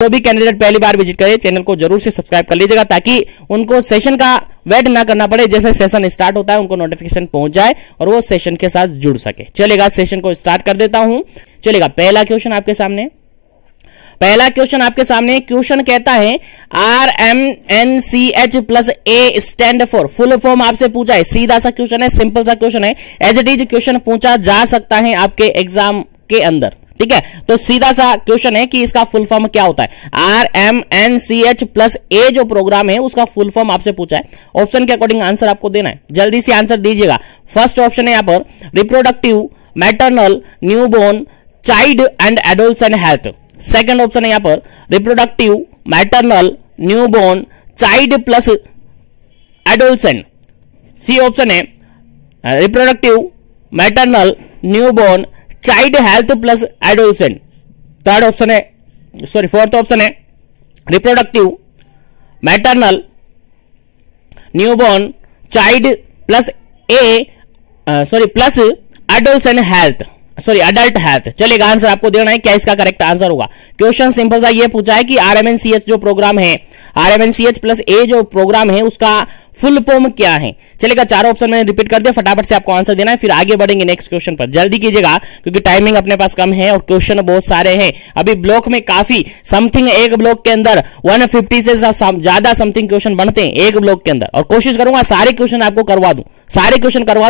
जो भी कैंडिडेट पहली बार विजिट करे चैनल को जरूर से सब्सक्राइब कर लीजिएगा ताकि उनको सेशन का वेट ना करना पड़े, जैसे सेशन स्टार्ट होता है उनको नोटिफिकेशन पहुंच जाए और वो सेशन के साथ जुड़ सके। चलेगा, सेशन को स्टार्ट कर देता हूं। चलेगा, पहला क्वेश्चन आपके सामने। क्वेश्चन कहता है RMNCH plus A stand for, full form आपसे पूछा है। सीधा सा क्वेश्चन है, सिंपल सा क्वेश्चन है, एज इट इज क्वेश्चन पूछा जा सकता है आपके एग्जाम के अंदर। ठीक है, तो सीधा सा क्वेश्चन है कि इसका फुल फॉर्म क्या होता है। RMNCH प्लस A जो प्रोग्राम है उसका फुल फॉर्म आपसे पूछा है। ऑप्शन के अकॉर्डिंग आंसर आपको देना है, जल्दी से आंसर दीजिएगा। फर्स्ट ऑप्शन है यहां पर reproductive, maternal, newborn, child and adolescent health. Second option है यहां पर reproductive, maternal, newborn, child plus adolescent. C option है reproductive, maternal, newborn, child health plus adolescent. Third option है फोर्थ ऑप्शन है reproductive, maternal, newborn, child plus plus adolescent health, adult health. चलेगा, answer आपको देना है, क्या इसका करेक्ट आंसर होगा। क्वेश्चन सिंपल सा ये पूछा है कि RMNCH जो प्रोग्राम है, RMNCH प्लस A जो प्रोग्राम है उसका फुल फॉर्म क्या है। चलेगा, चारों ऑप्शन मैंने रिपीट कर दिया, फटाफट से आपको आंसर देना है, फिर आगे बढ़ेंगे नेक्स्ट क्वेश्चन पर। जल्दी कीजिएगा क्योंकि टाइमिंग अपने पास कम है और क्वेश्चन बहुत सारे हैं। अभी ब्लॉक में काफी समथिंग, एक ब्लॉक के अंदर 150 से ज्यादा समथिंग क्वेश्चन बनते हैं एक ब्लॉक के अंदर, और कोशिश करूंगा सारे क्वेश्चन आपको करवा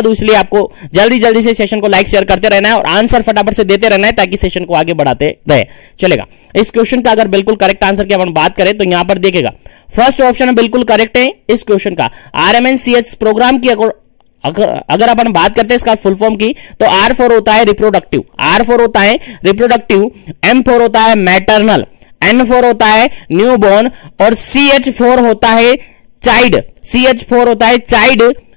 दूं, इसलिए आपको जल्दी से सेशन को लाइक शेयर करते रहना है और आंसर फटाफट से देते रहना है ताकि सेशन को आगे बढ़ाते रहे। चलेगा, इस क्वेश्चन का अगर बिल्कुल करेक्ट आंसर की अपन बात करें तो यहां पर देखेगा फर्स्ट ऑप्शन बिल्कुल करेक्ट है इस क्वेश्चन का। RMNCH प्रोग्राम की अगर अपन बात करते हैं इसका फुल फॉर्म की तो R4 होता है रिप्रोडक्टिव, M4 होता है मैटरनल, N4 होता है न्यूबॉर्न और CH4 होता है child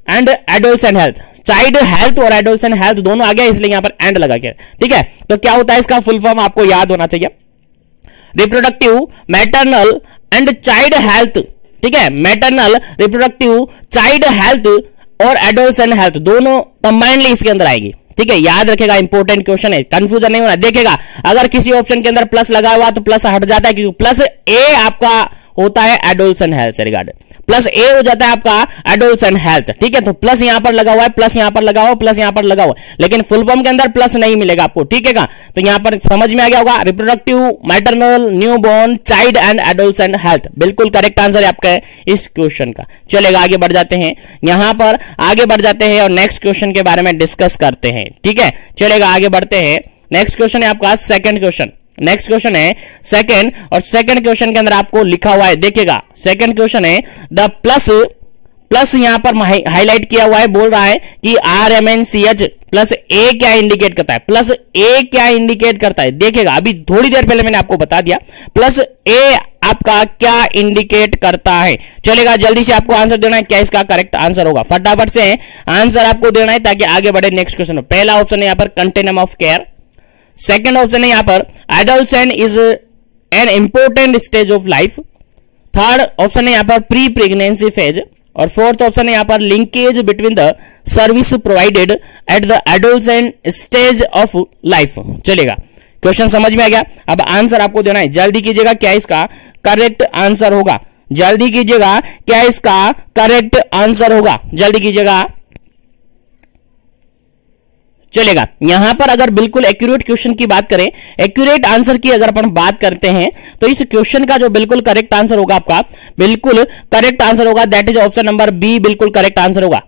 and adolescent health. Child health और एडोल्सेंट हेल्थ दोनों आ गया, इसलिए यहां पर एंड लगा के। ठीक है, तो क्या होता है इसका फुल फॉर्म आपको याद होना चाहिए, reproductive, maternal and child health. ठीक है, मैटरनल, रिप्रोडक्टिव, चाइल्ड हेल्थ और एडोल्सेंट हेल्थ दोनों कंबाइनली इसके अंदर आएगी। ठीक है, याद रखेगा, इंपॉर्टेंट क्वेश्चन है, कंफ्यूजन नहीं होना। देखेगा अगर किसी ऑप्शन के अंदर प्लस लगा हुआ तो प्लस हट जाता है क्योंकि प्लस A आपका होता है एडोल्सेंट हेल्थ से रिगार्ड, प्लस A हो जाता है आपका एडोल्सेंट हेल्थ। ठीक है, तो प्लस यहां पर लगा हुआ है, प्लस यहां पर लगा हुआ, प्लस यहां पर लगा हुआ, लेकिन फुल फॉर्म के अंदर प्लस नहीं मिलेगा आपको। ठीक है, तो यहां पर समझ में आ गया होगा, reproductive, maternal, newborn, child and adolescent health बिल्कुल करेक्ट आंसर है आपका इस क्वेश्चन का। चलेगा, आगे बढ़ जाते हैं, यहां पर आगे बढ़ जाते हैं और नेक्स्ट क्वेश्चन के बारे में डिस्कस करते हैं। ठीक है, चलेगा, आगे बढ़ते हैं। नेक्स्ट क्वेश्चन है आपका सेकंड क्वेश्चन। नेक्स्ट क्वेश्चन है सेकंड, और सेकंड क्वेश्चन के अंदर आपको लिखा हुआ है, देखिएगा सेकंड क्वेश्चन है द प्लस यहां पर हाईलाइट किया हुआ है, बोल रहा है कि RMNCH प्लस A क्या इंडिकेट करता है, प्लस A क्या इंडिकेट करता है। देखिएगा, अभी थोड़ी देर पहले मैंने आपको बता दिया प्लस A आपका क्या इंडिकेट करता है। चलेगा, जल्दी से आपको आंसर देना है, क्या इसका करेक्ट आंसर होगा। फटाफट से आंसर आपको देना है ताकि आगे बढ़े नेक्स्ट क्वेश्चन। पहला ऑप्शन है यहां पर continuum of care, second option है यहां पर adolescent is an important stage of life, third option है यहां पर प्री प्रेगनेंसी फेज, और फोर्थ ऑप्शन है यहां पर linkage between the service provided at the adolescent stage of life. चलेगा, क्वेश्चन समझ में आ गया। अब आंसर आपको देना है, जल्दी कीजिएगा, क्या इसका करेक्ट आंसर होगा। जल्दी कीजिएगा, क्या इसका करेक्ट आंसर होगा, जल्दी कीजिएगा। चलेगा, यहां पर अगर बिल्कुल एक्यूरेट क्वेश्चन की बात करें, एक्यूरेट आंसर की अगर अपन बात करते हैं तो इस क्वेश्चन का जो बिल्कुल करेक्ट आंसर होगा आपका, बिल्कुल करेक्ट आंसर होगा, that is option number B, बिल्कुल करेक्ट आंसर होगा।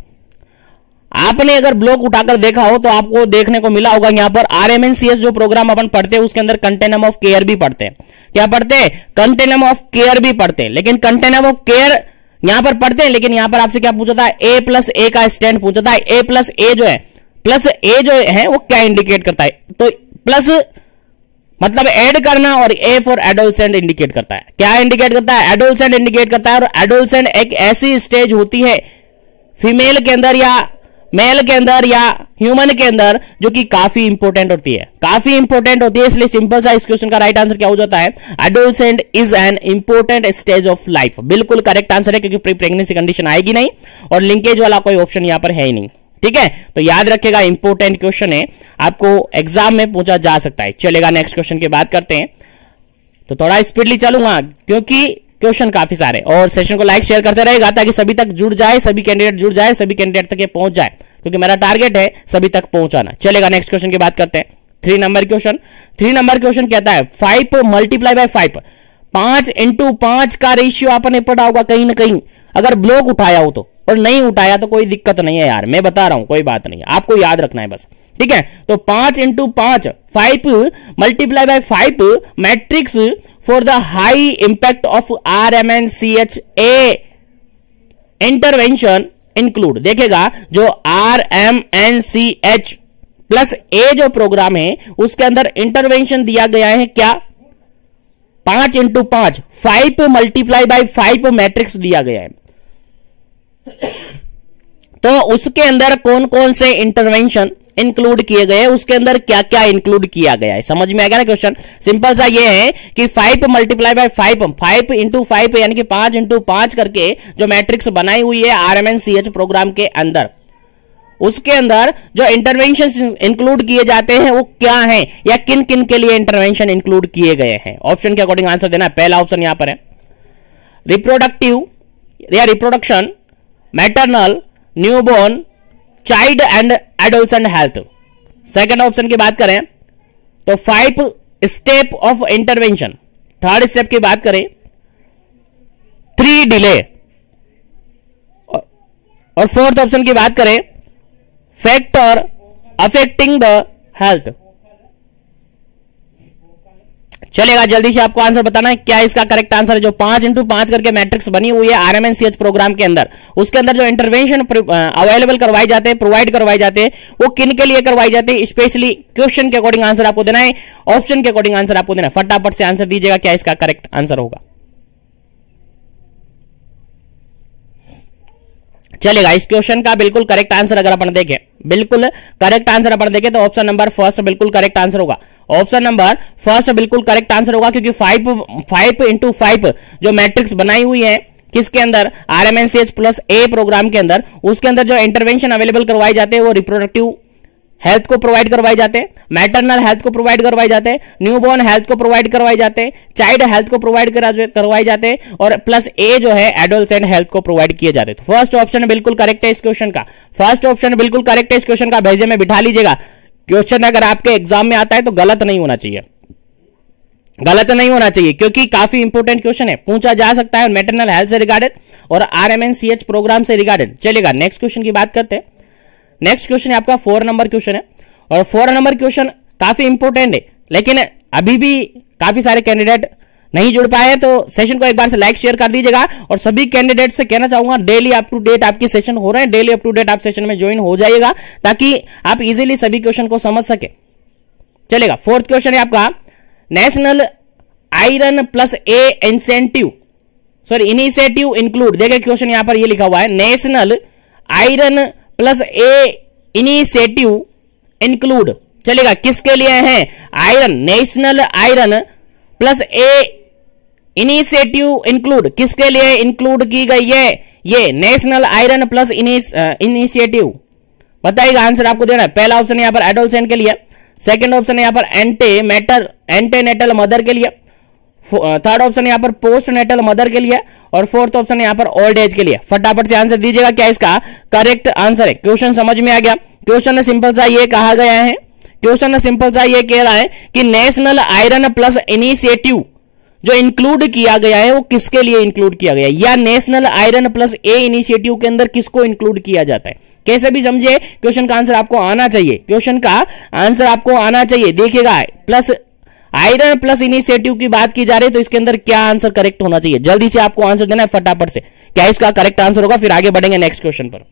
आपने अगर ब्लॉक उठाकर देखा हो तो आपको देखने को मिला होगा यहां पर RMNCH जो प्रोग्राम अपन पढ़ते हैं उसके अंदर कंटिन्यूम ऑफ केयर भी पढ़ते हैं। क्या पढ़ते हैं? कंटिन्यूम ऑफ केयर भी पढ़ते हैं, लेकिन कंटिन्यूम ऑफ केयर यहां पर पढ़ते हैं, लेकिन यहां पर आपसे क्या पूछा था, A प्लस A का स्टैंड पूछा था। A प्लस A जो है, प्लस A जो है वो क्या इंडिकेट करता है, तो प्लस मतलब ऐड करना, और A फॉर एडोल्सेंट इंडिकेट करता है। क्या इंडिकेट करता है? एडोल्सेंट इंडिकेट करता है। और एडोल्सेंट एक ऐसी स्टेज होती है फीमेल के अंदर या मेल के अंदर या ह्यूमन के अंदर जो कि काफी इंपॉर्टेंट होती है, काफी इंपॉर्टेंट होती है। इसलिए सिंपल सा इस क्वेश्चन का राइट आंसर क्या हो जाता है, adolescent is an important stage of life. बिल्कुल करेक्ट आंसर है, क्योंकि प्री प्रेगनेंसी कंडीशन आएगी नहीं और लिंकेज वाला कोई ऑप्शन यहां पर है ही नहीं। ठीक है, तो याद रखेगा, इंपॉर्टेंट क्वेश्चन है, आपको एग्जाम में पूछा जा सकता है। चलेगा, नेक्स्ट क्वेश्चन की बात करते हैं। तो थोड़ा स्पीडली चलूंगा क्योंकि क्वेश्चन काफी सारे, और सेशन को लाइक शेयर करते रहेगा ताकि सभी तक जुड़ जाए, सभी कैंडिडेट जुड़ जाए, सभी कैंडिडेट तक ये पहुंच जाए, क्योंकि मेरा टारगेट है सभी तक पहुंचाना। चलेगा, नेक्स्ट क्वेश्चन की बात करते हैं। 3 नंबर क्वेश्चन। 3 नंबर क्वेश्चन कहता है 5 मल्टीप्लाई बाय 5, 5 इंटू 5 का रेशियो आपने पढ़ा होगा कहीं ना कहीं, अगर ब्लॉक उठाया हो तो, और नहीं उठाया तो कोई दिक्कत नहीं है यार, मैं बता रहा हूं, कोई बात नहीं है, आपको याद रखना है बस, ठीक है। तो 5 into 5, 5 multiply by 5 matrix for the high impact of RMNCHA intervention include. देखेगा जो RMNCH प्लस A जो प्रोग्राम है उसके अंदर इंटरवेंशन दिया गया है क्या, 5 इंटू 5, 5 मल्टीप्लाई बाय 5 मैट्रिक्स दिया गया है। तो उसके अंदर कौन कौन से इंटरवेंशन इंक्लूड किए गए, उसके अंदर क्या क्या इंक्लूड किया गया है, समझ में आ गया ना क्वेश्चन। सिंपल सा ये है कि 5 मल्टीप्लाई बाय 5, 5 इंटू 5 यानी कि 5 इंटू 5 करके जो मैट्रिक्स बनाई हुई है RMNCH प्रोग्राम के अंदर, उसके अंदर जो इंटरवेंशन इंक्लूड किए जाते हैं वो क्या है, या किन किन के लिए इंटरवेंशन इंक्लूड किए गए हैं। ऑप्शन के अकॉर्डिंग आंसर देना है। पहला ऑप्शन यहां पर है रिप्रोडक्टिव या reproduction, maternal, newborn, child and adolescent health. Second option की बात करें तो 5 step of intervention. Third step की बात करें 3 डिले, और फोर्थ ऑप्शन की बात करें फैक्टर अफेक्टिंग द हेल्थ। चलेगा, जल्दी से आपको आंसर बताना है क्या इसका करेक्ट आंसर है। जो 5 इंटू 5 करके मैट्रिक्स बनी हुई है RMNCH प्रोग्राम के अंदर, उसके अंदर जो इंटरवेंशन अवेलेबल करवाए जाते हैं, प्रोवाइड करवाए जाते हैं, वो किन के लिए करवाए जाते हैं, स्पेशली क्वेश्चन के अकॉर्डिंग आंसर आपको देना है, ऑप्शन के अकॉर्डिंग आंसर आपको देना है। फटाफट से आंसर दीजिएगा क्या इसका करेक्ट आंसर होगा। चलेगा, इस क्वेश्चन का बिल्कुल करेक्ट आंसर अगर अपन देखें, बिल्कुल करेक्ट आंसर अपन देखें तो ऑप्शन नंबर फर्स्ट बिल्कुल करेक्ट आंसर होगा। ऑप्शन नंबर फर्स्ट बिल्कुल करेक्ट आंसर होगा, क्योंकि 5 इंटू 5 जो मैट्रिक्स बनाई हुई है किसके अंदर, RMNCH प्लस A प्रोग्राम के अंदर, उसके अंदर जो इंटरवेंशन अवेलेबल करवाए जाते हैं वो रिप्रोडक्टिव हेल्थ को प्रोवाइड करवाए जाते हैं, मैटरनल हेल्थ को प्रोवाइड करवाए जाते हैं, न्यूबॉर्न हेल्थ को प्रोवाइड करवाए जाते हैं, चाइल्ड हेल्थ को प्रोवाइड करवाए जाते हैं, और प्लस A जो है एडोलसेंट हेल्थ को प्रोवाइड किए जाते हैं। तो फर्स्ट ऑप्शन बिल्कुल करेक्ट है इस क्वेश्चन का, फर्स्ट ऑप्शन बिल्कुल करेक्ट है इस क्वेश्चन का। भेजे में बिठा लीजिएगा, क्वेश्चन अगर आपके एग्जाम में आता है तो गलत नहीं होना चाहिए, गलत नहीं होना चाहिए, क्योंकि काफी इंपोर्टेंट क्वेश्चन है, पूछा जा सकता है मैटरनल हेल्थ से रिगार्डेड और RMNCH प्रोग्राम से रिगार्डेड। चलेगा, नेक्स्ट क्वेश्चन की बात करते हैं। नेक्स्ट क्वेश्चन आपका 4 नंबर क्वेश्चन है, और 4 नंबर क्वेश्चन काफी इंपोर्टेंट है, लेकिन अभी भी काफी सारे कैंडिडेट नहीं जुड़ पाए, तो सेशन को एक बार से लाइक शेयर कर दीजिएगा। और सभी कैंडिडेट से कहना चाहूंगा डेली अप टू डेट आपकी सेशन हो रहे हैं, डेली अप टू डेट आप सेशन में ज्वाइन हो जाइएगा ताकि आप इजीली सभी क्वेश्चन को समझ सके। चलेगा, फोर्थ क्वेश्चन है आपका national iron plus a incentive, sorry initiative include. देखिए क्वेश्चन यहां पर ये लिखा हुआ है नेशनल आयरन प्लस ए इनिशिएटिव इंक्लूड। चलेगा, किसके लिए है, आयरन, नेशनल आयरन प्लस ए इनिशिएटिव इंक्लूड किसके लिए इंक्लूड की गई है, ये नेशनल आयरन प्लस इनिशिएटिव। बताइएगा, आंसर आपको देना है। पहला ऑप्शन यहां पर एडोलसेंट के लिए, सेकंड ऑप्शन यहां पर एंटेनेटल मदर के लिए, थर्ड ऑप्शन यहां पर पोस्ट नेटल मदर के लिए, और फोर्थ ऑप्शन यहां पर ओल्ड एज के लिए। फटाफट से आंसर दीजिएगा क्या इसका करेक्ट आंसर है। क्वेश्चन समझ में आ गया। क्वेश्चन सिंपल सा ये कहा गया है, क्वेश्चन सिंपल सा ये कह रहा है कि नेशनल आयरन प्लस इनिशिएटिव जो इंक्लूड किया गया है वो किसके लिए इंक्लूड किया गया है, या नेशनल आयरन प्लस ए इनिशिएटिव के अंदर किसको इंक्लूड किया जाता है। कैसे भी समझे, क्वेश्चन का आंसर आपको आना चाहिए, क्वेश्चन का आंसर आपको आना चाहिए। देखिएगा, प्लस आयरन प्लस इनिशिएटिव की बात की जा रही है तो इसके अंदर क्या आंसर करेक्ट होना चाहिए। जल्दी से आपको आंसर देना है फटाफट से, क्या इसका करेक्ट आंसर होगा, फिर आगे बढ़ेंगे नेक्स्ट क्वेश्चन पर।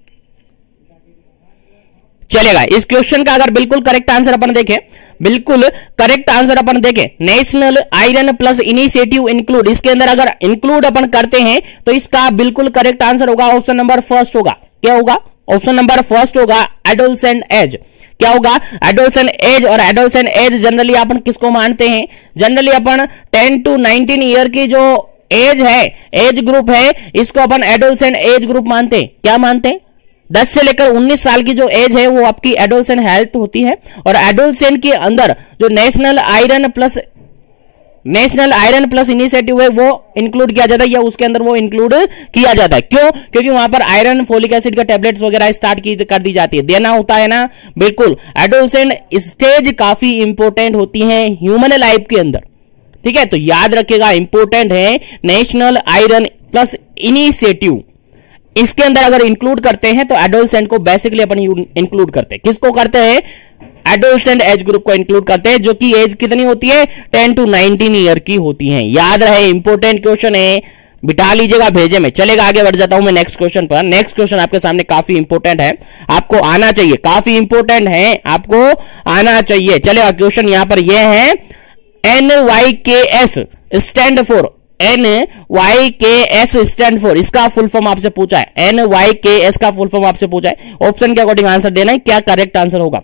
चलेगा, इस क्वेश्चन का अगर बिल्कुल करेक्ट आंसर अपन देखें, बिल्कुल करेक्ट आंसर अपन देखें, national iron plus initiative include, इसके अंदर अगर इंक्लूड अपन करते हैं तो इसका बिल्कुल करेक्ट आंसर होगा ऑप्शन नंबर फर्स्ट होगा। क्या होगा, ऑप्शन नंबर फर्स्ट होगा एडोलसेंट एज। क्या होगा, एडोलसेंट एज। और एडोलसेंट एज जनरली अपन किसको मानते हैं, जनरली अपन 10 to 19 ईयर की जो एज है, एज ग्रुप है, इसको अपन एडोलसेंट एज ग्रुप मानते हैं। क्या मानते हैं, 10 से लेकर 19 साल की जो एज है वो आपकी एडोलसेंट हेल्थ होती है। और एडोलसेंट के अंदर जो national iron plus national iron plus initiative है वो इंक्लूड किया जाता है या उसके अंदर वो इंक्लूड किया जाता है। क्यों? क्योंकि वहां पर आयरन फोलिक एसिड का टैबलेट्स वगैरह स्टार्ट कर दी जाती है, देना होता है ना। बिल्कुल, एडोलसेंट स्टेज काफी इंपॉर्टेंट होती है ह्यूमन लाइफ के अंदर, ठीक है। तो याद रखिएगा, इंपॉर्टेंट है नेशनल आयरन प्लस इनिशिएटिव, इसके अंदर अगर इंक्लूड करते हैं तो एडोलसेंट को बेसिकली अपन इंक्लूड करते हैं। किसको करते हैं? एडोलसेंट एज ग्रुप को इंक्लूड करते हैं, जो कि एज कितनी होती है? 10 to 19 ईयर की होती है। याद रहे, इंपॉर्टेंट क्वेश्चन है, बिठा लीजिएगा भेजे में। चलेगा, आगे बढ़ जाता हूं मैं नेक्स्ट क्वेश्चन पर। नेक्स्ट क्वेश्चन आपके सामने काफी इंपॉर्टेंट है, आपको आना चाहिए, काफी इंपॉर्टेंट है, आपको आना चाहिए। चलेगा, क्वेश्चन यहां पर यह है, NYKS stand for, NYKS stand for, इसका फुल फॉर्म आपसे पूछा है। NYKS का फुल फॉर्म आपसे पूछा है, ऑप्शन के अकॉर्डिंग आंसर देना है, क्या करेक्ट आंसर होगा।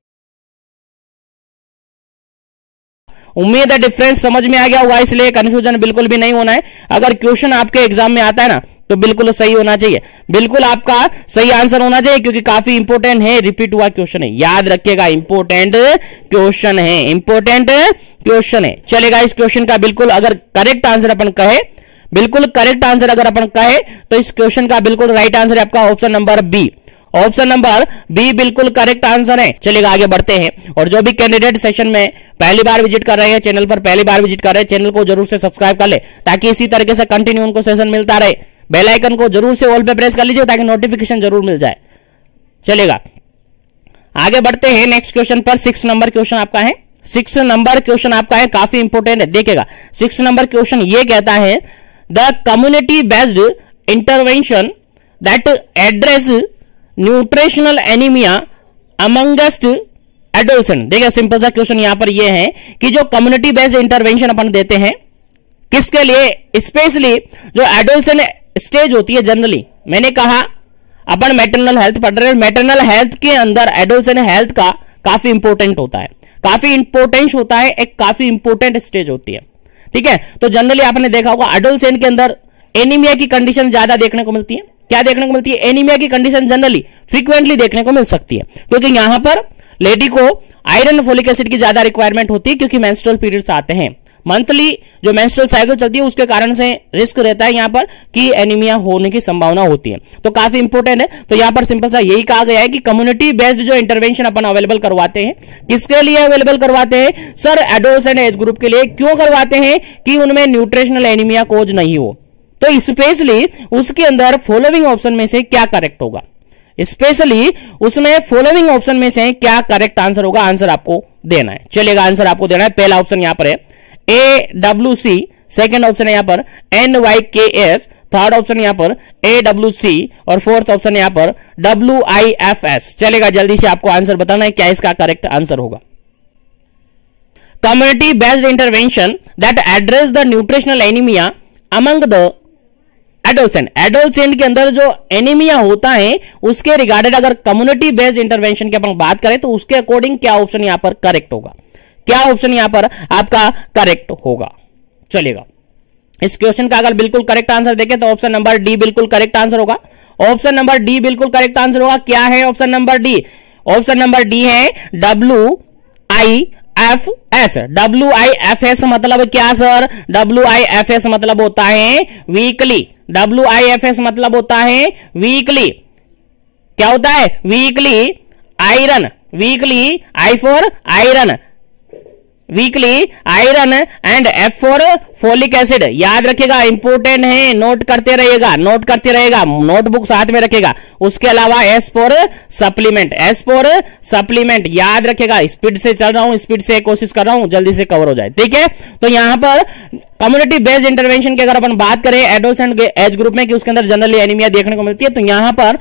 उम्मीद है डिफरेंस समझ में आ गया होगा, इसलिए कंफ्यूजन बिल्कुल भी नहीं होना है। अगर क्वेश्चन आपके एग्जाम में आता है ना तो बिल्कुल सही होना चाहिए, बिल्कुल आपका सही आंसर होना चाहिए, क्योंकि काफी इंपॉर्टेंट है, रिपीट हुआ क्वेश्चन है। याद रखिएगा, इंपॉर्टेंट क्वेश्चन है, इंपॉर्टेंट क्वेश्चन है। चलेगा, इस क्वेश्चन का बिल्कुल अगर करेक्ट आंसर अपन कहे, बिल्कुल करेक्ट आंसर अगर अपन कहे तो इस क्वेश्चन का बिल्कुल राइट आंसर है आपका option number B. Option number B बिल्कुल करेक्ट आंसर है। चलिएगा, आगे बढ़ते हैं। और जो भी कैंडिडेट सेशन में पहली बार विजिट कर रहे हैं, चैनल पर पहली बार विजिट कर रहे हैं, चैनल को जरूर से सब्सक्राइब कर ले, ताकि इसी तरीके से कंटिन्यू उनको सेशन मिलता रहे। बेल आइकन को जरूर से ऑल पे प्रेस कर लीजिए, ताकि नोटिफिकेशन जरूर मिल जाए। चलेगा, आगे बढ़ते हैं नेक्स्ट क्वेश्चन पर। 6 नंबर क्वेश्चन आपका है, 6 नंबर क्वेश्चन आपका है, काफी इंपोर्टेंट है। देखिएगा, 6 नंबर क्वेश्चन ये कहता है, the community based intervention that address nutritional anaemia amongst adolescent. देखिए, सिंपल सा क्वेश्चन यहां पर यह है कि जो कम्युनिटी बेस्ड इंटरवेंशन अपन देते हैं, किसके लिए? स्पेशली जो एडोलसेंट स्टेज होती है, जनरली मैंने कहा अपन मैटरनल हेल्थ पढ़ रहे हैं, मैटरनल हेल्थ के अंदर एडोलसेंट हेल्थ का काफी इंपोर्टेंट होता है, काफी इंपोर्टेंस होता है, एक काफी इंपोर्टेंट स्टेज होती है, ठीक है। तो जनरली आपने देखा होगा एडोलसेंट के अंदर एनीमिया की कंडीशन ज्यादा देखने को मिलती है। क्या देखने को मिलती है? एनीमिया की कंडीशन जनरली फ्रीक्वेंटली देखने को मिल सकती है, क्योंकि यहां पर लेडी को आयरन फोलिक एसिड की ज्यादा रिक्वायरमेंट होती है, क्योंकि मेंस्ट्रुअल पीरियड्स आते हैं, मंथली जो मेंस्ट्रुअल साइकिल चलती है, उसके कारण से रिस्क रहता है यहां पर कि एनीमिया होने की संभावना होती है। तो काफी इंपोर्टेंट है। तो यहां पर सिंपल सा यही कहा गया है कि कम्युनिटी बेस्ड जो इंटरवेंशन अपन अवेलेबल करवाते हैं, किसके लिए अवेलेबल करवाते हैं? सर, एडोलसेंट एज ग्रुप के लिए। क्यों करवाते हैं? कि उनमें न्यूट्रिशनल एनीमिया कोज नहीं हो। तो स्पेशली उसके अंदर फॉलोइंग ऑप्शन में से क्या करेक्ट होगा? स्पेशली उसमें फॉलोइंग ऑप्शन में से क्या करेक्ट आंसर होगा? आंसर आपको देना है। चलेगा, आंसर आपको देना है। पहला ऑप्शन यहां पर है AWC, सेकंड ऑप्शन है यहां पर NYKS, थर्ड ऑप्शन यहां पर AWC और फोर्थ ऑप्शन यहां पर WIFS। चलेगा, जल्दी से आपको आंसर बताना है क्या इसका करेक्ट आंसर होगा। Community based intervention that address the nutritional anaemia among the adolescent. Adolescent के अंदर जो एनीमिया होता है उसके रिगार्डेड अगर कम्युनिटी बेस्ड इंटरवेंशन की अपन बात करें तो उसके अकॉर्डिंग क्या ऑप्शन यहां पर करेक्ट होगा? क्या ऑप्शन यहां पर आपका करेक्ट होगा? चलेगा, इस क्वेश्चन का अगर बिल्कुल करेक्ट आंसर देखें तो ऑप्शन नंबर डी बिल्कुल करेक्ट आंसर होगा। ऑप्शन नंबर डी बिल्कुल करेक्ट आंसर होगा। क्या है option number D? Option number D है WIFS। WIFS मतलब क्या सर? WIFS मतलब होता है वीकली। WIFS मतलब होता है वीकली। क्या होता है? Weekly iron, weekly I for iron, weekly iron and F for folic acid. याद रखिएगा, इंपोर्टेंट है, नोट करते रहिएगा, नोट करते रहेगा, नोटबुक साथ में रखेगा। उसके अलावा S for supplement, S for supplement. याद रखिएगा, स्पीड से चल रहा हूं, स्पीड से कोशिश कर रहा हूं, जल्दी से कवर हो जाए, ठीक है। तो यहां पर कम्युनिटी बेस्ड इंटरवेंशन की अगर अपन बात करें एडोलसेंट के एज ग्रुप में कि उसके अंदर जनरली एनीमिया देखने को मिलती है, तो यहां पर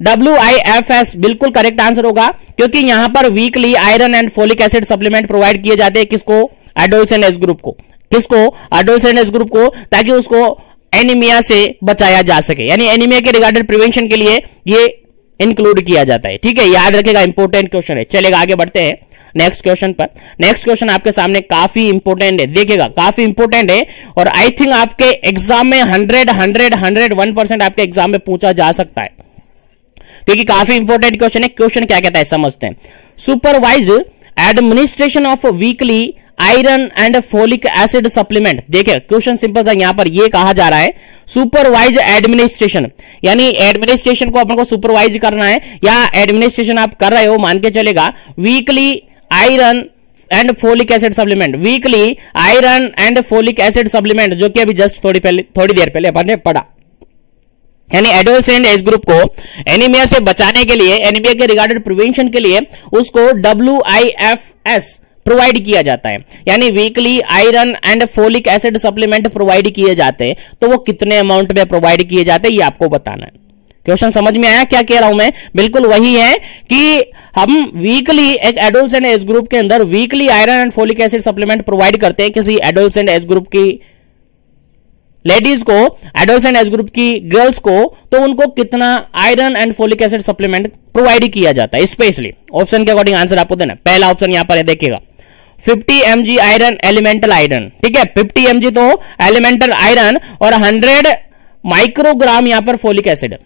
WIFS बिल्कुल करेक्ट आंसर होगा, क्योंकि यहां पर weekly iron and folic acid supplement provide किए जाते हैं। किसको? एडोलसेंट एज ग्रुप को। किसको? एडोलसेंट एज ग्रुप को, ताकि उसको एनीमिया से बचाया जा सके, यानी एनीमिया के रिगार्डेड प्रिवेंशन के लिए ये इंक्लूड किया जाता है, ठीक है। याद रखेगा, इंपोर्टेंट क्वेश्चन है। चलेगा, आगे बढ़ते हैं नेक्स्ट क्वेश्चन पर। नेक्स्ट क्वेश्चन आपके सामने काफी इंपोर्टेंट है, देखिएगा काफी इंपोर्टेंट है, और आई थिंक आपके एग्जाम में 101% आपके एग्जाम में पूछा जा सकता है, क्योंकि काफी इंपोर्टेंट क्वेश्चन है। क्वेश्चन क्या कहता है समझते हैं। Supervised administration of weekly iron and folic acid supplement. देखिए क्वेश्चन सिंपल सा यहां पर ये कहा जा रहा है सुपरवाइज एडमिनिस्ट्रेशन, यानी एडमिनिस्ट्रेशन को अपन को सुपरवाइज करना है या एडमिनिस्ट्रेशन आप कर रहे हो मान के चलेगा। Weekly iron and folic acid supplement, weekly iron and folic acid supplement, जो कि अभी जस्ट थोड़ी देर पहले अपन ने पढ़ा। यानी एडोलसेंट एज ग्रुप को एनीमिया से बचाने के लिए, एनीमिया के रिगार्डेड प्रिवेंशन के लिए उसको WIFS प्रोवाइड किया जाता है, यानी weekly iron and folic acid supplement provide किए जाते हैं। तो वो कितने अमाउंट में प्रोवाइड किए जाते हैं ये आपको बताना है। क्वेश्चन समझ में आया क्या कह रहा हूं मैं? बिल्कुल वही है कि हम वीकली एक एडोलसेंट एज ग्रुप के अंदर weekly iron and folic acid supplement provide करते हैं किसी एडोलसेंट एज ग्रुप की लेडीज को, एडोलसेंट एज ग्रुप की गर्ल्स को, तो उनको कितना iron and folic acid supplement provide किया जाता है स्पेशली। ऑप्शन के अकॉर्डिंग आंसर आपको देना। पहला ऑप्शन यहां पर है, देखिएगा 50 mg आयरन एलिमेंटल आयरन, ठीक है 50 mg तो एलिमेंटल आयरन और 100 माइक्रोग्राम यहां पर फोलिक एसिड।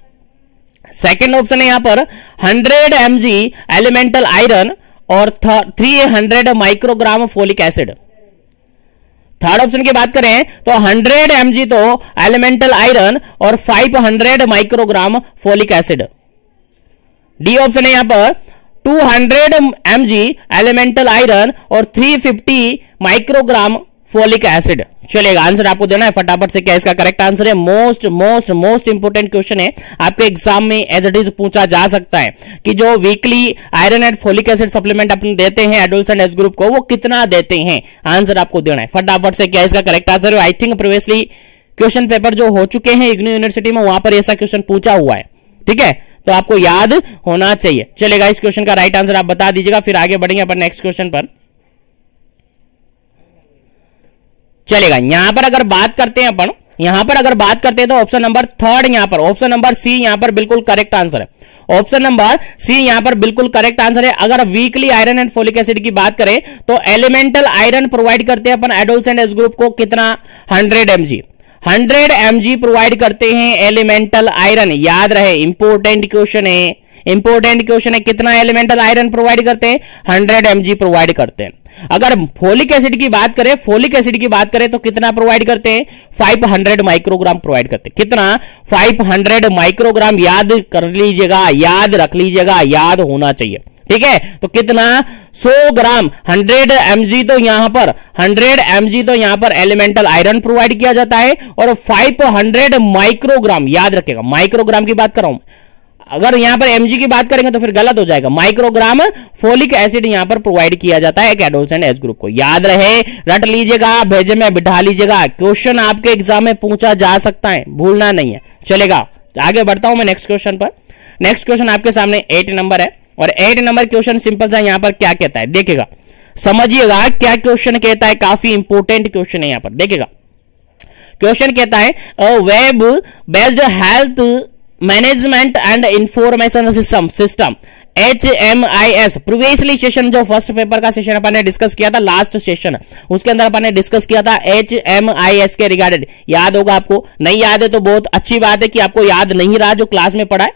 सेकेंड ऑप्शन है यहां पर 100 mg एलिमेंटल आयरन और 300 microgram folic acid. Third option की बात करें तो 100 mg तो एलिमेंटल आयरन और 500 microgram folic acid. D option है यहां पर 200 mg एलिमेंटल आयरन और 350 माइक्रोग्राम फोलिक एसिड। चलेगा, आंसर आपको देना है फटाफट से। क्या इसका करेक्ट आंसर है? मोस्ट इंपोर्टेंट क्वेश्चन है, आपके एग्जाम में एज इट इज पूछा जा सकता है कि जो weekly iron and folic acid supplement अपन देते हैं एडोलसेंट एज ग्रुप को, वो कितना देते हैं, आंसर आपको देना है फटाफट से। क्या इसका करेक्ट आंसर है? I think previously question paper जो हो चुके हैं इग्नू यूनिवर्सिटी में, वहां पर ऐसा क्वेश्चन पूछा हुआ है, ठीक है, तो आपको याद होना चाहिए। चलेगा, इस क्वेश्चन का राइट आंसर आप बता दीजिएगा, फिर आगे बढ़ेंगे अपन नेक्स्ट क्वेश्चन पर। चलेगा, यहां पर अगर बात करते हैं अपन, यहां पर अगर बात करते हैं तो ऑप्शन नंबर थर्ड, यहां पर ऑप्शन नंबर सी यहां पर बिल्कुल करेक्ट आंसर है। ऑप्शन नंबर सी यहां पर बिल्कुल करेक्ट आंसर है। अगर weekly iron and folic acid की बात करें तो एलिमेंटल आयरन प्रोवाइड करते हैं अपन एडोलसेंट एज ग्रुप को, कितना 100 mg, 100 mg प्रोवाइड करते हैं एलिमेंटल आयरन। याद रहे, इंपोर्टेंट क्वेश्चन है, इंपोर्टेंट क्वेश्चन है, कितना एलिमेंटल आयरन प्रोवाइड करते हैं? 100 mg प्रोवाइड करते हैं। अगर फोलिक एसिड की बात करें, फोलिक एसिड की बात करें तो कितना प्रोवाइड करते हैं? 500 माइक्रोग्राम प्रोवाइड करते हैं। कितना? 500 माइक्रोग्राम। याद कर लीजिएगा, याद रख लीजिएगा, याद होना चाहिए, ठीक है। तो कितना? 100 ग्राम, 100 mg तो यहां पर 100 mg तो यहां पर एलिमेंटल आयरन प्रोवाइड किया जाता है और 500 माइक्रोग्राम, याद रखेगा माइक्रोग्राम की बात कर रहा हूं। अगर यहां पर mg की बात करेंगे तो फिर गलत हो जाएगा। माइक्रोग्राम फोलिक एसिड यहां पर प्रोवाइड किया जाता है एक एडोलसेंट एज ग्रुप को। याद रहे, रट लीजिएगा, भेजे में बिठा लीजिएगा, क्वेश्चन आपके एग्जाम में पूछा जा सकता है, भूलना नहीं है। चलेगा, आगे बढ़ता हूं मैं नेक्स्ट क्वेश्चन पर। नेक्स्ट क्वेश्चन आपके सामने 8 नंबर है और 8 नंबर क्वेश्चन सिंपल सा यहां पर क्या कहता है, देखिएगा, समझिएगा क्या क्वेश्चन कहता है। काफी इंपोर्टेंट क्वेश्चन है यहां पर, देखिएगा। क्वेश्चन कहता है web based health management and information system HMIS। Previously session जो फर्स्ट पेपर का सेशन अपन ने डिस्कस किया था, लास्ट सेशन, उसके अंदर अपन ने डिस्कस किया था HMIS के रिगार्डेड। याद होगा आपको, नहीं याद है तो बहुत अच्छी बात है कि आपको याद नहीं रहा जो क्लास में पढ़ा है,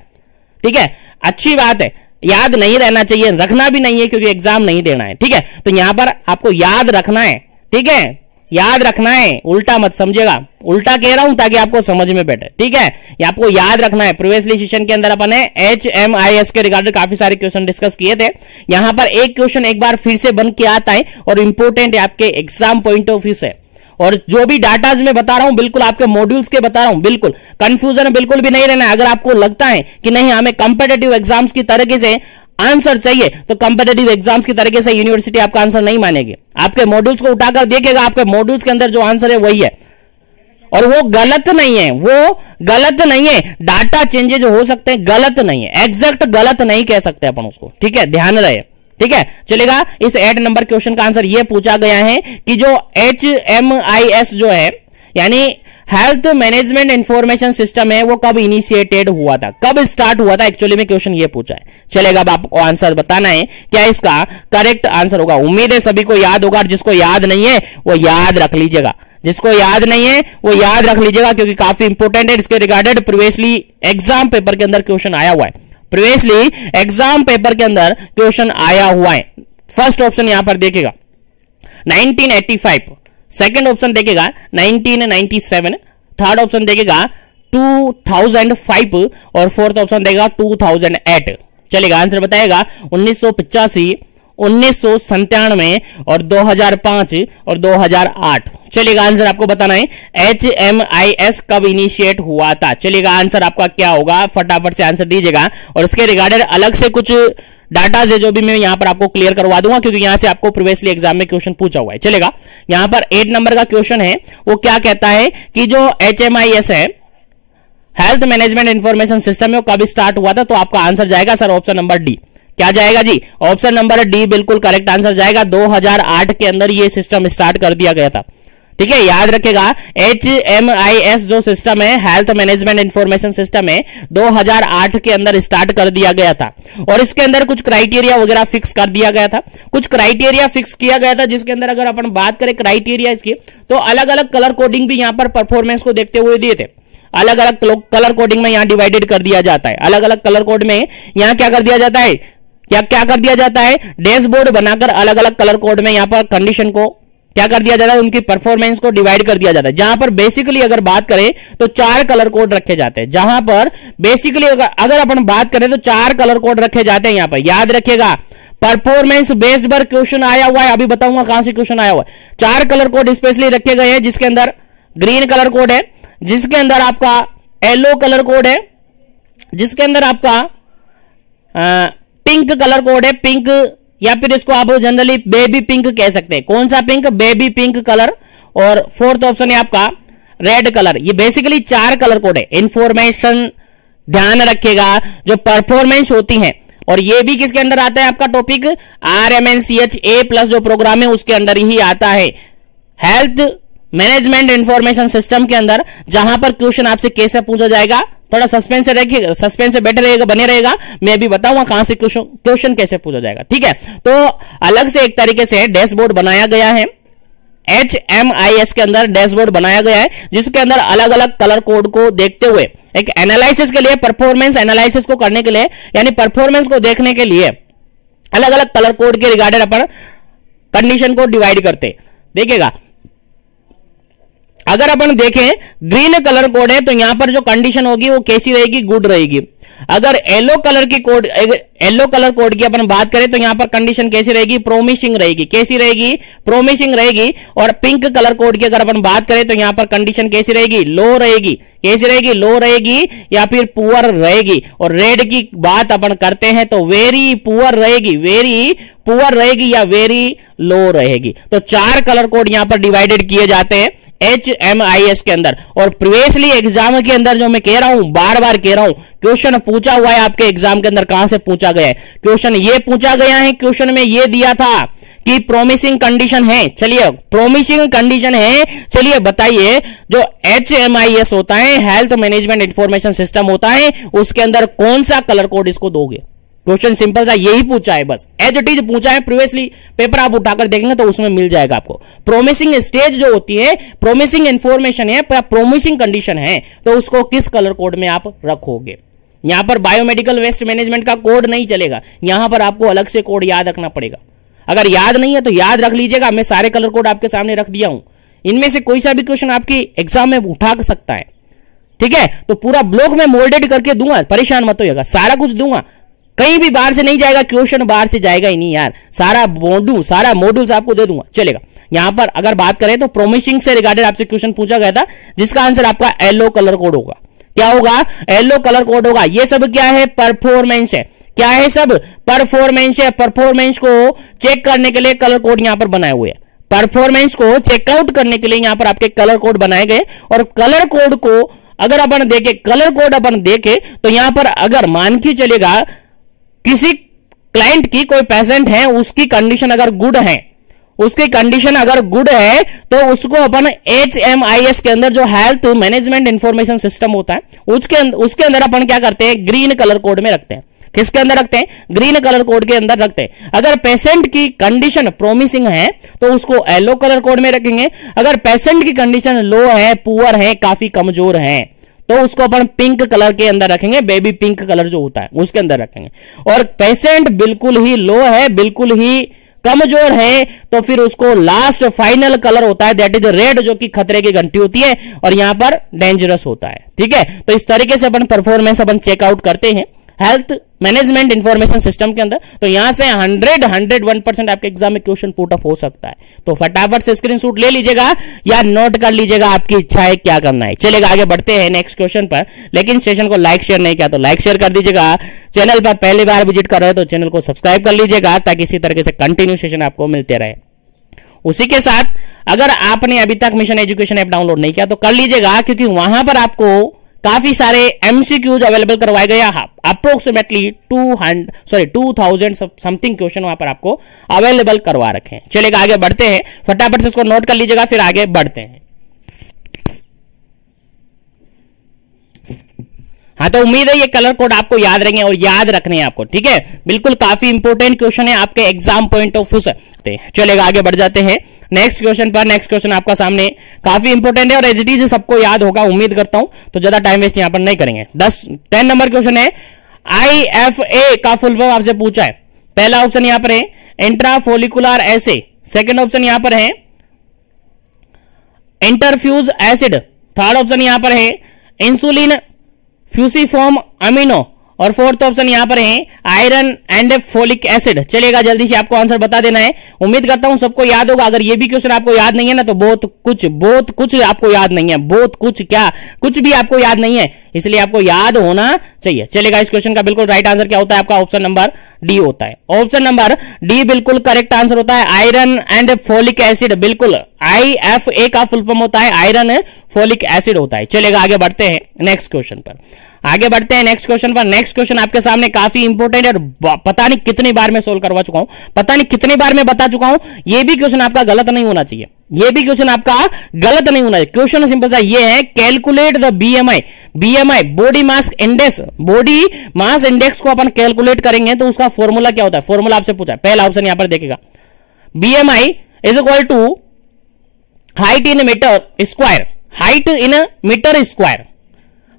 ठीक है, अच्छी बात है, याद नहीं रहना चाहिए, रखना भी नहीं है क्योंकि एग्जाम नहीं देना है, ठीक है। तो यहां पर आपको याद रखना है, ठीक है, याद रखना है, उल्टा मत समझिएगा, उल्टा कह रहा हूं ताकि आपको समझ में बैठे, ठीक है। ये आपको याद रखना है। प्रीवियसली सेशन के अंदर अपन ने HMIS के रिगार्डेड काफी सारे क्वेश्चन डिस्कस किए थे। यहां पर एक क्वेश्चन एक बार फिर से बन के आता है और इंपोर्टेंट है आपके एग्जाम पॉइंट ऑफ व्यू से। और जो भी डाटाज मैं बता रहा हूं बिल्कुल आपके मॉड्यूल्स के बता रहा हूं, बिल्कुल कंफ्यूजन बिल्कुल भी नहीं रहना है। अगर आपको लगता है कि नहीं हमें कंपेटिटिव एग्जाम्स की तरीके से आंसर चाहिए तो कंपेटिटिव एग्जाम्स की तरीके से यूनिवर्सिटी आपका आंसर नहीं मानेगी। आपके मॉड्यूल्स को उठाकर देखेगा, आपके मॉड्यूल्स के अंदर जो आंसर है वही है और वो गलत नहीं है, वो गलत नहीं है। डाटा चेंजेज हो सकते हैं, गलत नहीं है, एग्जैक्ट गलत नहीं कह सकते अपन उसको, ठीक है, ध्यान रहे, ठीक है। चलेगा, इस 8 नंबर क्वेश्चन का आंसर ये पूछा गया है कि जो HMIS जो है यानी हेल्थ मैनेजमेंट इंफॉर्मेशन सिस्टम है वो कब इनिशिएटेड हुआ था, कब स्टार्ट हुआ था, एक्चुअली में क्वेश्चन ये पूछा है। चलेगा, अब आपको आंसर बताना है क्या इसका करेक्ट आंसर होगा। उम्मीद है सभी को याद होगा, जिसको याद नहीं है वो याद रख लीजिएगा, जिसको याद नहीं है वो याद रख लीजिएगा क्योंकि काफी इंपोर्टेंट है। इसके रिगार्डेड प्रीवियसली एग्जाम पेपर के अंदर क्वेश्चन आया हुआ है, प्रीवियसली एग्जाम पेपर के अंदर क्वेश्चन आया हुआ है। फर्स्ट ऑप्शन यहां पर देखिएगा, 1985, सेकंड ऑप्शन देखेगा 1997, थर्ड ऑप्शन देखेगा 2005 और फोर्थ ऑप्शन देगा 2008। चलेगा, आंसर बताएगा 1985, 1997 और 2005 और 2008। चलिएगा, आंसर आपको बताना है HMIS कब इनिशिएट हुआ था। चलिएगा, आंसर आपका क्या होगा, फटाफट से आंसर दीजिएगा। और इसके रिगार्डेड अलग से कुछ डाटा है जो भी मैं यहां पर आपको क्लियर करवा दूंगा, क्योंकि यहां से आपको प्रीवियसली एग्जाम में क्वेश्चन पूछा हुआ है। चलेगा, यहां पर 8 नंबर का क्वेश्चन है, वो क्या कहता है कि जो HMIS है, हेल्थ मैनेजमेंट इंफॉर्मेशन सिस्टम है, वो कब स्टार्ट हुआ था। तो आपका आंसर जाएगा सर ऑप्शन नंबर डी। क्या जाएगा जी, ऑप्शन नंबर डी बिल्कुल करेक्ट आंसर जाएगा। 2008 के अंदर ये सिस्टम स्टार्ट कर दिया गया था। ठीक है, याद रखेगा HMIS जो सिस्टम है, हेल्थ मैनेजमेंट इंफॉर्मेशन सिस्टम है, 2008 के अंदर स्टार्ट कर दिया गया था। और इसके अंदर कुछ क्राइटेरिया वगैरह फिक्स कर दिया गया था, कुछ क्राइटेरिया फिक्स किया गया था, जिसके अंदर अगर अपन बात करें क्राइटेरिया इसकी, तो अलग अलग कलर कोडिंग भी यहां पर परफॉर्मेंस को देखते हुए दिए थे। अलग अलग कलर कोडिंग में यहां डिवाइडेड कर दिया जाता है। अलग अलग कलर कोड में यहां क्या कर दिया जाता है, क्या कर दिया जाता है, डैशबोर्ड बनाकर अलग अलग कलर कोड में यहां पर कंडीशन को क्या कर दिया जाता है, उनकी परफॉर्मेंस को डिवाइड कर दिया जाता है। जहां पर बेसिकली अगर बात करें तो 4 कलर कोड रखे जाते हैं। जहां पर बेसिकली अगर अपन बात करें तो 4 कलर कोड रखे जाते हैं। यहां पर याद रखिएगा, परफॉर्मेंस बेस्ड पर क्वेश्चन आया हुआ है। अभी बताऊंगा कहां से क्वेश्चन आया हुआ है। 4 कलर कोड स्पेशली रखे गए हैं, जिसके अंदर ग्रीन कलर कोड है, जिसके अंदर आपका येलो कलर कोड है, जिसके अंदर आपका पिंक कलर कोड है, पिंक, या फिर इसको आप जनरली बेबी पिंक कह सकते हैं। कौन सा पिंक, बेबी पिंक कलर। और फोर्थ ऑप्शन है आपका रेड कलर। ये बेसिकली 4 कलर कोड है। इंफॉर्मेशन ध्यान रखिएगा, जो परफॉर्मेंस होती है, और ये भी किसके अंदर आता है आपका टॉपिक, RMNCHA प्लस जो प्रोग्राम है उसके अंदर ही आता है, हेल्थ मैनेजमेंट इंफॉर्मेशन सिस्टम के अंदर। जहां पर क्वेश्चन आपसे कैसे पूछा जाएगा, थोड़ा सस्पेंस से रखिएगा, सस्पेंस से बेटर रहेगा, बने रहेगा। मैं भी बताऊंगा कहां से क्वेश्चन कैसे पूछा जाएगा। ठीक है, तो अलग से एक तरीके से डैशबोर्ड बनाया गया है, HMIS के अंदर डैशबोर्ड बनाया गया है, जिसके अंदर अलग अलग कलर कोड को देखते हुए एक एनालिसिस के लिए, परफॉर्मेंस एनालिसिस को करने के लिए, यानी परफॉर्मेंस को देखने के लिए अलग अलग कलर कोड के रिगार्डेड अपन कंडीशन को डिवाइड करते। देखिएगा, अगर अपन देखें ग्रीन कलर कोड है, तो यहां पर जो कंडीशन होगी वो कैसी रहेगी, गुड रहेगी। अगर येलो कलर कोड की अपन बात करें तो यहां पर कंडीशन कैसी रहेगी, प्रोमिसिंग रहेगी। कैसी रहेगी, प्रोमिसिंग रहेगी। और पिंक कलर कोड की अगर अपन बात करें तो यहां पर कंडीशन कैसी रहेगी, लो रहेगी। कैसी रहेगी, लो रहेगी या फिर पुअर रहेगी। और रेड की बात अपन करते हैं तो वेरी पुअर रहेगी, वेरी पुअर रहेगी या वेरी लो रहेगी। तो 4 कलर कोड यहां पर डिवाइडेड किए जाते हैं HMIS के अंदर। और प्रीवियसली एग्जाम के अंदर जो मैं कह रहा हूं, बार बार कह रहा हूं, क्वेश्चन पूछा हुआ है आपके एग्जाम के अंदर। कहां से पूछा गया है क्वेश्चन, ये पूछा गया है, क्वेश्चन में ये दिया था कि प्रोमिसिंग कंडीशन है। चलिए, प्रोमिसिंग कंडीशन है, चलिए बताइए, जो HMIS होता है, हेल्थ मैनेजमेंट इंफॉर्मेशन सिस्टम होता है, उसके अंदर कौन सा कलर कोड इसको दोगे। क्वेश्चन सिंपल सा यही पूछा है, बस एज इट इज पूछा है। प्रीवियसली पेपर आप उठाकर देखेंगे तो उसमें मिल जाएगा आपको। प्रोमिसिंग स्टेज जो होती है, प्रोमिसिंग इंफॉर्मेशन है, प्रोमिसिंग कंडीशन है, तो उसको किस कलर कोड में आप रखोगे। यहां पर बायोमेडिकल वेस्ट मैनेजमेंट का कोड नहीं चलेगा, यहां पर आपको अलग से कोड याद रखना पड़ेगा। अगर याद नहीं है तो याद रख लीजिएगा, मैं सारे कलर कोड आपके सामने रख दिया हूं। इनमें से कोई सा भी क्वेश्चन आपकी एग्जाम में उठा सकता है। ठीक है, तो पूरा ब्लॉक में मोल्डेड करके दूंगा, परेशान मत होइएगा, सारा कुछ दूंगा। कहीं भी बाहर से नहीं जाएगा, क्वेश्चन बाहर से जाएगा ही नहीं यार, सारा मॉड्यूल्स आपको दे दूंगा। चलेगा, यहां पर अगर बात करें तो प्रोमिसिंग से रिगार्डेड आपसे क्वेश्चन पूछा गया था, जिसका आंसर आपका येलो कलर कोड होगा। क्या होगा, येलो कलर कोड होगा। ये सब क्या है, परफॉर्मेंस है। क्या है, सब परफॉर्मेंस है। परफॉर्मेंस को चेक करने के लिए कलर कोड यहां पर बनाए हुए हैं। परफॉर्मेंस को चेकआउट करने के लिए यहां पर आपके कलर कोड बनाए गए। और कलर कोड को अगर अपन देखें, कलर कोड अपन देखें तो यहां पर अगर मान के चलेगा किसी क्लाइंट की, कोई पेशेंट है, उसकी कंडीशन अगर गुड है, उसकी कंडीशन अगर गुड है, तो उसको अपन HMIS के अंदर जो हेल्थ मैनेजमेंट इंफॉर्मेशन सिस्टम होता है, उसके अंदर अपन क्या करते हैं, ग्रीन कलर कोड में रखते हैं। किसके अंदर रखते हैं, ग्रीन कलर कोड के अंदर रखते हैं। अगर पेशेंट की कंडीशन प्रोमिसिंग है तो उसको येलो कलर कोड में रखेंगे। अगर पेशेंट की कंडीशन लो है, पुअर है, काफी कमजोर है, तो उसको अपन पिंक कलर के अंदर रखेंगे, बेबी पिंक कलर जो होता है उसके अंदर रखेंगे। और पेशेंट बिल्कुल ही लो है, बिल्कुल ही कमजोर है तो फिर उसको लास्ट फाइनल कलर होता है दैट इज रेड, जो कि खतरे की घंटी होती है और यहां पर डेंजरस होता है। ठीक है, तो इस तरीके से अपन परफॉर्मेंस अपन चेकआउट करते हैं हेल्थ मैनेजमेंट इंफॉर्मेशन सिस्टम के अंदर। तो यहां से 101% आपके एग्जाम में क्वेश्चन पुट अप हो सकता है। तो फटाफट से स्क्रीनशॉट ले लीजिएगा या नोट कर लीजिएगा, आपकी इच्छा है क्या करना है। चलेगा, आगे बढ़ते हैं नेक्स्ट क्वेश्चन पर। लेकिन सेशन को लाइक शेयर नहीं किया तो लाइक शेयर कर दीजिएगा। चैनल पर पहली बार विजिट कर रहे हो तो चैनल को सब्सक्राइब कर लीजिएगा ताकि इसी तरीके से कंटिन्यू सेशन आपको मिलते रहे। उसी के साथ अगर आपने अभी तक मिशन एजुकेशन ऐप डाउनलोड नहीं किया तो कर लीजिएगा, क्योंकि वहां पर आपको काफी सारे एमसीक्यूज अवेलेबल करवाए गए। अप्रोक्सीमेटली 2000 समथिंग क्वेश्चन वहां पर आपको अवेलेबल करवा रखे हैं। चलेगा, आगे बढ़ते हैं, फटाफट से इसको नोट कर लीजिएगा, फिर आगे बढ़ते हैं। हाँ, तो उम्मीद है ये कलर कोड आपको याद रहेंगे और याद रखने हैं आपको। ठीक है, बिल्कुल काफी इंपोर्टेंट क्वेश्चन है आपके एग्जाम पॉइंट ऑफ व्यू से। चलेगा, आगे बढ़ जाते हैं नेक्स्ट क्वेश्चन पर। नेक्स्ट क्वेश्चन आपका सामने काफी इंपोर्टेंट है और एज इट इज सबको याद होगा उम्मीद करता हूं, तो ज्यादा टाइम वेस्ट यहां पर नहीं करेंगे। 10 नंबर क्वेश्चन है। IFA का फुल फॉर्म आपसे पूछा है। पहला ऑप्शन यहां पर है इंट्रा फोलिकुलर एसे, सेकेंड ऑप्शन यहां पर है इंटरफ्यूज एसिड, थर्ड ऑप्शन यहां पर है इंसुलिन फ्यूसिफॉर्म अमीनो और फोर्थ ऑप्शन यहां पर है आयरन एंड फोलिक एसिड। चलेगा, जल्दी से आपको आंसर बता देना है। उम्मीद करता हूं सबको याद होगा। अगर ये भी क्वेश्चन आपको याद नहीं है ना तो बहुत कुछ आपको याद नहीं है, बहुत कुछ क्या कुछ भी आपको याद नहीं है, इसलिए आपको याद होना चाहिए। चलेगा, इस क्वेश्चन का बिल्कुल राइट आंसर क्या होता है आपका? ऑप्शन नंबर डी होता है। ऑप्शन नंबर डी बिल्कुल करेक्ट आंसर होता है, आयरन एंड फोलिक एसिड। बिल्कुल, IFA का फुल फॉर्म होता है आयरन फोलिक एसिड होता है। चलेगा, आगे बढ़ते हैं नेक्स्ट क्वेश्चन पर। आगे बढ़ते हैं नेक्स्ट क्वेश्चन पर। नेक्स्ट क्वेश्चन आपके सामने काफी इंपोर्टेंट है और पता नहीं कितनी बार मैं सोल्व करवा चुका हूं, पता नहीं कितनी बार मैं बता चुका हूं। ये भी क्वेश्चन आपका गलत नहीं होना चाहिए, ये भी क्वेश्चन आपका गलत नहीं होना चाहिए। क्वेश्चन सिंपल सा ये है, calculate the BMI body mass index. Body mass index को अपन कैलकुलेट करेंगे तो उसका फॉर्मूला क्या होता है? फॉर्मूला आपसे पूछा है। पहला ऑप्शन यहां पर देखेगा, BMI is equal to height in metre square, height in metre square,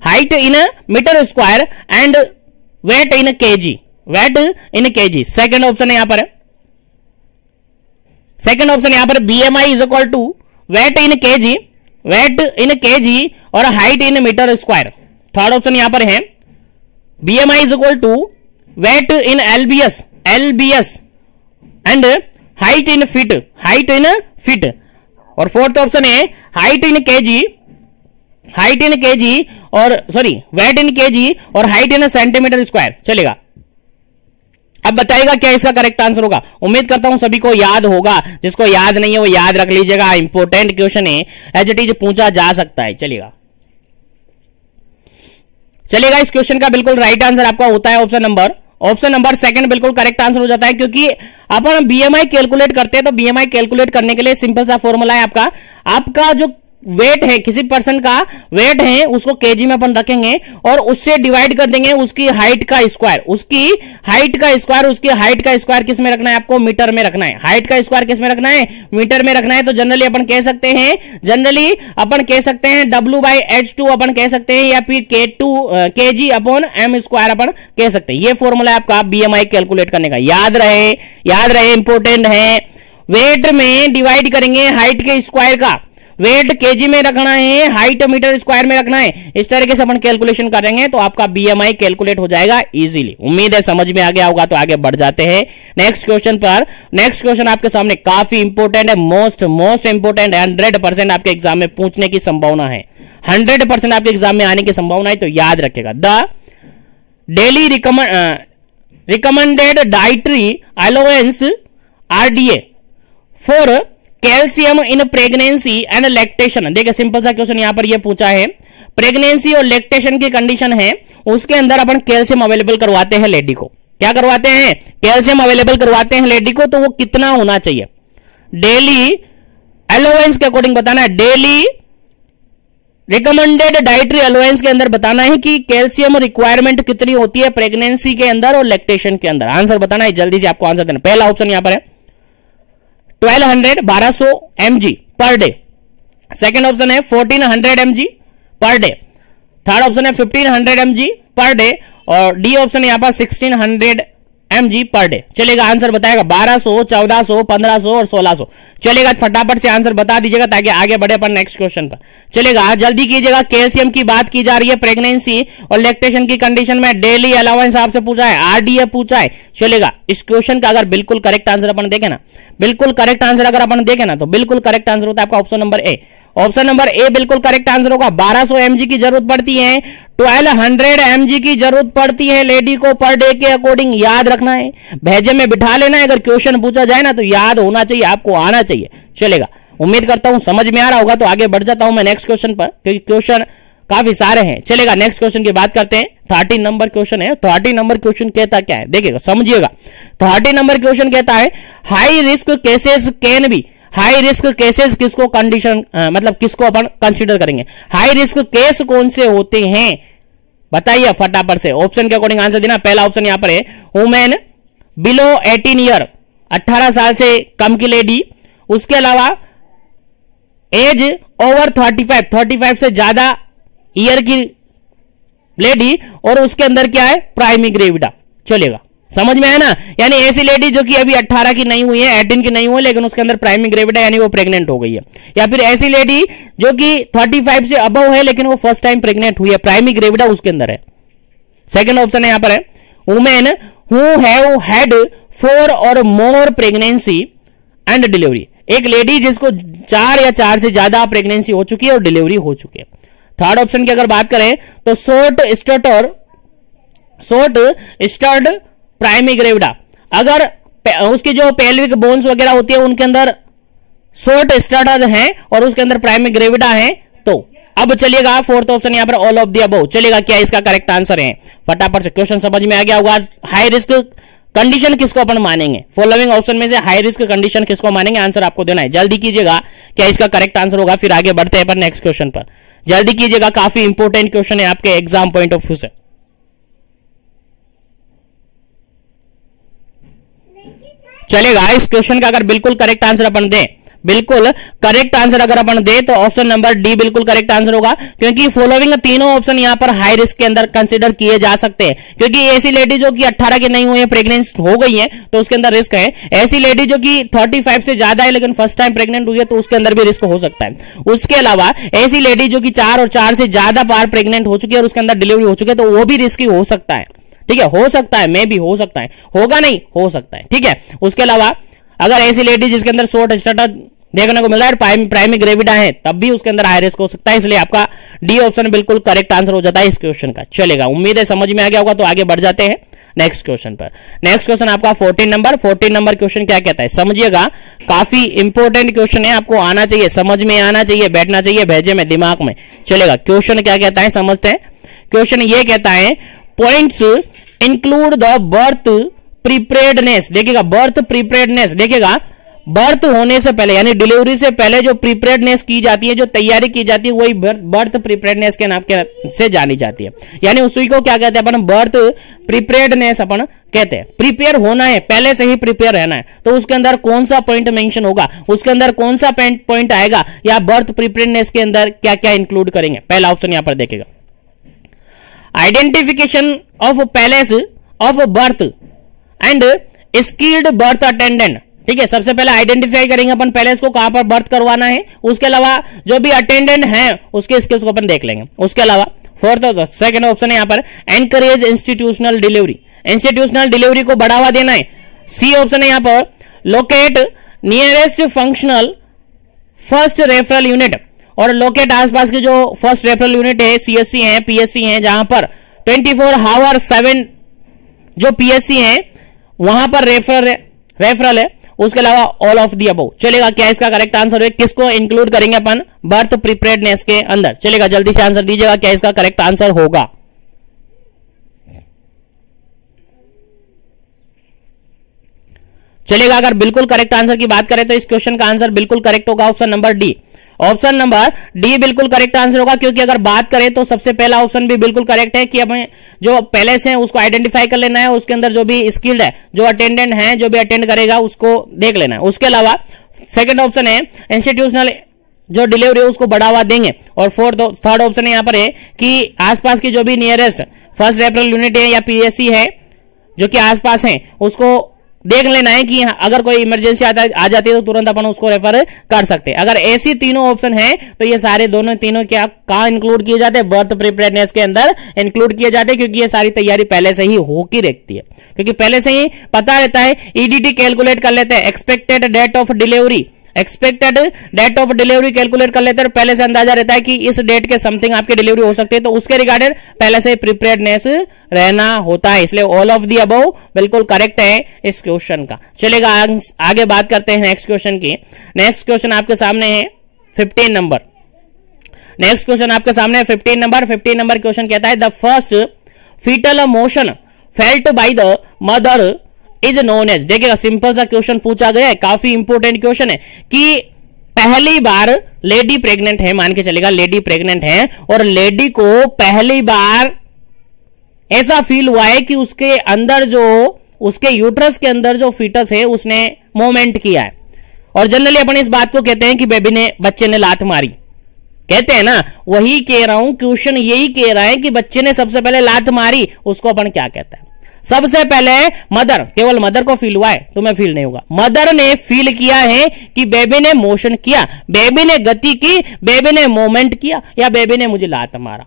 height in metre square and weight in kg, weight in kg. Second option यहां पर है, सेकंड ऑप्शन यहां पर BMI is equal to weight in kg, weight in kg और height in metre square. Third option यहां पर है BMI is equal to weight in LBS, LBS and height in feet, height in feet. और fourth option है height in KG, height in kg और sorry wait in kg और height इन centimetre square. चलेगा, अब बताइएगा क्या इसका करेक्ट आंसर होगा। उम्मीद करता हूं सभी को याद होगा, जिसको याद नहीं है वो याद रख लीजिएगा, इंपॉर्टेंट क्वेश्चन है, एज इट इज पूछा जा सकता है। चलेगा, चलेगा, इस क्वेश्चन का बिल्कुल राइट आंसर आपका होता है ऑप्शन नंबर सेकंड बिल्कुल करेक्ट आंसर हो जाता है, क्योंकि अपन BMI कैलकुलेट करते हैं तो BMI कैलकुलेट करने के लिए सिंपल सा फॉर्मूला है आपका जो वेट है, किसी पर्सन का वेट है उसको केजी में अपन रखेंगे और उससे डिवाइड कर देंगे उसकी हाइट का स्क्वायर, उसकी हाइट का स्क्वायर, उसकी हाइट का स्क्वायर किस में रखना है आपको? मीटर में रखना है। हाइट का स्क्वायर किस में रखना है? मीटर में रखना है। तो जनरली अपन कह सकते हैं W/H2 अपन कह सकते हैं, या फिर kg/m स्क्वायर अपन कह सकते हैं। ये फॉर्मूला है आपका BMI कैलकुलेट करने का, याद रहे, इंपोर्टेंट है। वेट में डिवाइड करेंगे हाइट के स्क्वायर का, वेट केजी में रखना है, हाइट मीटर स्क्वायर में रखना है। इस तरीके से अपन कैलकुलेशन करेंगे तो आपका BMI कैलकुलेट हो जाएगा इजीली। उम्मीद है समझ में आ गया होगा। तो आगे बढ़ जाते हैं नेक्स्ट क्वेश्चन पर। नेक्स्ट क्वेश्चन आपके सामने काफी इंपोर्टेंट है, मोस्ट इंपोर्टेंट है, 100% आपके एग्जाम में पूछने की संभावना है, 100% आपके एग्जाम में आने की संभावना है, तो याद रखेगा। The daily recommended dietary allowance RDA for calcium in pregnancy and lactation. देखिए सिंपल सा क्वेश्चन यहां पर ये पूछा है, प्रेगनेंसी और लैक्टेशन की कंडीशन है, उसके अंदर अपन कैल्शियम अवेलेबल करवाते हैं लेडी को। क्या करवाते हैं? कैल्शियम अवेलेबल करवाते हैं लेडी को, तो वो कितना होना चाहिए? डेली अलाउंस के अकॉर्डिंग बताना है, डेली रिकमेंडेड डाइटरी अलाउंस के अंदर बताना है कि कैल्शियम रिक्वायरमेंट कितनी होती है प्रेगनेंसी के अंदर और लैक्टेशन के अंदर। आंसर बताना है, जल्दी से आपको आंसर देना। पहला ऑप्शन यहां पर है 1200 mg per day, second option है 1400 mg per day, third option है 1500 mg पर डे और डी ऑप्शन यहां पर 1600 mg पर डे। चलेगा, आंसर बताएगा 1200, 1400, 1500 और 1600। चलेगा, फटाफट से आंसर बता दीजिएगा ताकि आगे बढ़े अपन नेक्स्ट क्वेश्चन पर। चलेगा, जल्दी कीजिएगा। कैल्शियम की बात की जा रही है, प्रेगनेंसी और लैक्टेशन की कंडीशन में डेली अलाउंस आपसे पूछा है, आरडीए पूछा है। चलेगा, इस क्वेश्चन का अगर बिल्कुल करेक्ट आंसर अपन देखें ना, बिल्कुल करेक्ट आंसर अगर अपन देखें ना, तो बिल्कुल करेक्ट आंसर होता है आपका option number A. Option number A बिल्कुल करेक्ट आंसर होगा। 1200 mg की जरूरत पड़ती है, 1200 mg की जरूरत पड़ती है लेडी को पर डे के अकॉर्डिंग। याद रखना है, भेजे में बिठा लेना है। अगर क्वेश्चन पूछा जाए ना तो याद होना चाहिए, आपको आना चाहिए। चलेगा, उम्मीद करता हूं समझ में आ रहा होगा। तो आगे बढ़ जाता हूं मैं नेक्स्ट क्वेश्चन पर, क्योंकि क्वेश्चन काफी सारे हैं। चलेगा, नेक्स्ट क्वेश्चन की बात करते हैं। 13 नंबर क्वेश्चन है। 13 नंबर क्वेश्चन कहता क्या है, देखिएगा, समझिएगा। 13 नंबर क्वेश्चन कहता है high risk cases can be. High risk cases किसको कंडीशन मतलब किसको अपन कंसीडर करेंगे? हाई रिस्क केस कौन से होते हैं बताइए फटाफट से। ऑप्शन के अकॉर्डिंग आंसर देना। पहला ऑप्शन यहां पर है वुमेन बिलो 18 ईयर, 18 साल से कम की लेडी। उसके अलावा एज ओवर 35, 35 से ज्यादा ईयर की लेडी। और उसके अंदर क्या है, प्राइमी ग्रेविडा। चलेगा, समझ में आया ना। यानी ऐसी लेडी जो कि अभी 18 की नहीं हुई है, 18 की नहीं हुई, लेकिन उसके अंदर प्राइमी ग्रेविडा यानी वो प्रेग्नेंट हो गई है। या फिर ऐसी लेडी जो कि 35 से अबव है लेकिन वो फर्स्ट टाइम प्रेग्नेंट हुई है, प्राइमी ग्रेविडा उसके अंदर है। सेकंड ऑप्शन है यहां पर है वुमेन हु हैव हैड 4 और मोर प्रेगनेंसी एंड डिलीवरी। एक लेडी जिसको 4 या 4 से ज्यादा प्रेगनेंसी हो चुकी है और डिलीवरी हो चुकी है। थर्ड ऑप्शन की अगर बात करें तो शॉर्ट स्टर्ड प्राइमी ग्रेविडा। अगर उसकी जो पेल्विक बोन्स वगैरह होती है उनके अंदर शॉर्ट स्टर्ड है और उसके अंदर प्राइमी ग्रेविडा है। तो अब चलिएगा फोर्थ ऑप्शन यहां पर ऑल ऑफ द अबव। चलेगा, क्या इसका करेक्ट आंसर है? फटाफट से क्वेश्चन समझ में आ गया होगा। हाई रिस्क कंडीशन किसको अपन मानेंगे? फॉलोइंग ऑप्शन में से हाई रिस्क कंडीशन किसको मानेंगे? आंसर आपको देना है। जल्दी कीजिएगा, क्या इसका करेक्ट आंसर होगा? फिर आगे बढ़ते हैं पर नेक्स्ट क्वेश्चन पर। जल्दी कीजिएगा, काफी इंपॉर्टेंट क्वेश्चन है आपके एग्जाम पॉइंट ऑफ व्यू से। चलेगा, इस क्वेश्चन का अगर बिल्कुल करेक्ट आंसर अपन दें, बिल्कुल करेक्ट आंसर अगर अपन दे तो ऑप्शन नंबर डी बिल्कुल करेक्ट आंसर होगा। क्योंकि फॉलोइंग तीनों ऑप्शन यहां पर हाई रिस्क के अंदर कंसीडर किए जा सकते हैं। क्योंकि ऐसी लेडी जो कि 18 की नहीं हुई है, प्रेग्नेंट हो गई है, तो उसके अंदर रिस्क है। ऐसी लेडी जो कि 35 से ज्यादा है लेकिन फर्स्ट टाइम प्रेग्नेंट हुई है, तो उसके अंदर भी रिस्क हो सकता है। उसके अलावा ऐसी लेडी जो कि 4 और 4 से ज्यादा बार प्रेग्नेंट हो चुकी है और उसके अंदर डिलीवरी हो चुकी है, तो वो भी रिस्की हो सकता है। ठीक है, हो सकता है, मे भी हो सकता है, होगा नहीं, हो सकता है। ठीक है, उसके अलावा अगर ऐसी लेडी जिसके अंदर शॉर्ट स्टार्टर देखने को मिल रहा है, प्राइमी ग्रेविडा है, तब भी उसके अंदर हाई रिस्क हो सकता है। इसलिए आपका डी ऑप्शन बिल्कुल करेक्ट आंसर हो जाता है इस क्वेश्चन का। चलेगा, उम्मीद है समझ में आ गया होगा। तो आगे बढ़ जाते हैं नेक्स्ट क्वेश्चन पर। नेक्स्ट क्वेश्चन आपका 14 नंबर क्वेश्चन क्या कहता है, समझिएगा। काफी इंपॉर्टेंट क्वेश्चन है, आपको आना चाहिए, समझ में आना चाहिए, बैठना चाहिए भेजे में, दिमाग में। चलेगा, क्वेश्चन क्या कहता है समझते हैं। क्वेश्चन ये कहता है points include the birth preparedness. देखिएगा, बर्थ प्रिपेयर्डनेस, देखिएगा बर्थ होने से पहले यानी डिलीवरी से पहले जो प्रिपेयर्डनेस की जाती है, जो तैयारी की जाती है, वही बर्थ प्रिपेयर्डनेस के नाम से जानी जाती है। यानी उसी को क्या कहते हैं अपन, बर्थ प्रिपेयर्डनेस अपन कहते हैं। प्रिपेयर होना है, पहले से ही प्रिपेयर रहना है। तो उसके अंदर कौन सा पॉइंट मेंशन होगा, उसके अंदर कौन सा पॉइंट आएगा, या बर्थ प्रिपेयर्डनेस के अंदर क्या क्या इंक्लूड करेंगे? पहला ऑप्शन यहां पर देखेगा, identification of palace of birth and skilled birth attendant. ठीक है, सबसे पहले आइडेंटिफाई करेंगे अपन पैलेस को, कहां पर बर्थ करवाना है। उसके अलावा जो भी अटेंडेंट हैं उसके स्किल्स को अपन देख लेंगे। उसके अलावा फोर्थ और सेकंड ऑप्शन है यहां पर encourage institutional delivery. Institutional delivery को बढ़ावा देना है। सी ऑप्शन है यहां पर locate nearest functional first referral unit. और लोकेट आसपास के जो फर्स्ट रेफरल यूनिट है, सीएससी है, पीएससी है, जहां पर 24 आवर 7 जो पीएससी है वहां पर रेफरल है। उसके अलावा ऑल ऑफ दी अबव। चलेगा, क्या इसका करेक्ट आंसर है? किसको इंक्लूड करेंगे अपन बर्थ प्रिपेयर्डनेस के अंदर? चलेगा, जल्दी से आंसर दीजिएगा, क्या इसका करेक्ट आंसर होगा? चलेगा, अगर बिल्कुल करेक्ट आंसर की बात करें तो इस क्वेश्चन का आंसर बिल्कुल करेक्ट होगा option number D. Option number D बिल्कुल करेक्ट आंसर होगा। क्योंकि अगर बात करें तो सबसे पहला ऑप्शन भी बिल्कुल करेक्ट है कि हमें जो पैलेस है उसको आइडेंटिफाई कर लेना है, उसके अंदर जो भी स्किल्ड है, जो अटेंडेंट है, जो भी अटेंड करेगा उसको देख लेना है। उसके अलावा सेकंड ऑप्शन है इंस्टीट्यूशनल जो डिलीवरी है उसको बढ़ावा देंगे। और थर्ड ऑप्शन यहां पर है कि आसपास की जो भी नियरेस्ट फर्स्ट रेफरल यूनिट है या पीएससी है, जो कि आसपास हैं उसको देख लेना है कि अगर कोई इमरजेंसी आ जाती है तो तुरंत अपन उसको रेफर कर सकते हैं। अगर ऐसी तीनों ऑप्शन है तो ये सारे दोनों तीनों क्या कहां इंक्लूड किए जाते हैं, बर्थ प्रिपेयरनेस के अंदर इंक्लूड किए जाते हैं, क्योंकि ये सारी तैयारी पहले से ही होके रहती है, क्योंकि पहले से ही पता रहता है। ईडीटी कैलकुलेट कर लेते हैं, expected date of delivery, expected date of delivery calculate कर लेते हैं, पहले से अंदाजा रहता है कि इस डेट के समथिंग आपकी डिलीवरी हो सकती है, तो उसके रिगार्डेड पहले से प्रिपेयर्डनेस रहना होता है। इसलिए ऑल ऑफ दी अबव बिल्कुल करेक्ट है इस क्वेश्चन का। चलेगा आगे बात करते हैं नेक्स्ट क्वेश्चन की। नेक्स्ट क्वेश्चन आपके सामने है 15 नंबर। नेक्स्ट क्वेश्चन आपके सामने है 15 नंबर। 15 नंबर क्वेश्चन कहता है the first fetal motion felt by the mother is known as. देखिएगा सिंपल सा क्वेश्चन पूछा गया है, काफी इंपोर्टेंट क्वेश्चन है कि पहली बार लेडी प्रेग्नेंट है, मान के चलेगा लेडी प्रेग्नेंट है और लेडी को पहली बार ऐसा फील हुआ है कि उसके अंदर जो उसके यूट्रस के अंदर जो फीटस है उसने मूवमेंट किया है। और जनरली अपन इस बात को कहते हैं कि बच्चे ने लात मारी, कहते हैं ना, वही कह रहा हूं, क्वेश्चन यही कह रहा है कि बच्चे ने सबसे पहले लात मारी, उसको अपन क्या कहते हैं। सबसे पहले मदर, केवल मदर को फील हुआ है, तुम्हें फील नहीं होगा। मदर ने फील किया है कि बेबी ने मोशन किया, बेबी ने गति की, बेबी ने मूवमेंट किया, या बेबी ने मुझे लात मारा,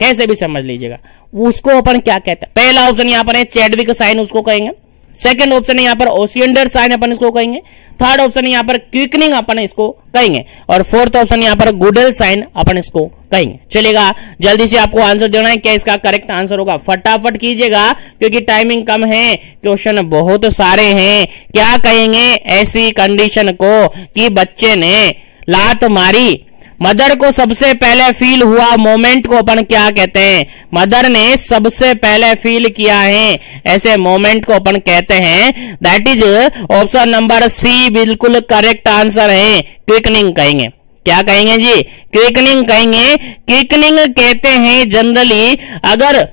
कैसे भी समझ लीजिएगा, उसको अपन क्या कहते हैं। पहला ऑप्शन यहां पर है चैडविक साइन, उसको कहेंगे। सेकंड ऑप्शन है यहां पर ओसिएंडर साइन, अपन इसको कहेंगे। थर्ड ऑप्शन यहां पर क्विकनिंग, अपन इसको कहेंगे। और फोर्थ ऑप्शन यहां पर गुडल साइन, अपन इसको कहेंगे। चलेगा, जल्दी से आपको आंसर देना है, क्या इसका करेक्ट आंसर होगा, फटाफट कीजिएगा क्योंकि टाइमिंग कम है, क्वेश्चन बहुत सारे हैं। क्या कहेंगे ऐसी कंडीशन को कि बच्चे ने लात मारी, मदर को सबसे पहले फील हुआ मोमेंट को अपन क्या कहते हैं, मदर ने सबसे पहले फील किया है, ऐसे मोमेंट को अपन कहते हैं। That is option number C बिल्कुल करेक्ट आंसर है, क्विकनिंग कहेंगे। क्या कहेंगे जी, क्विकनिंग कहेंगे। क्विकनिंग कहते हैं जनरली अगर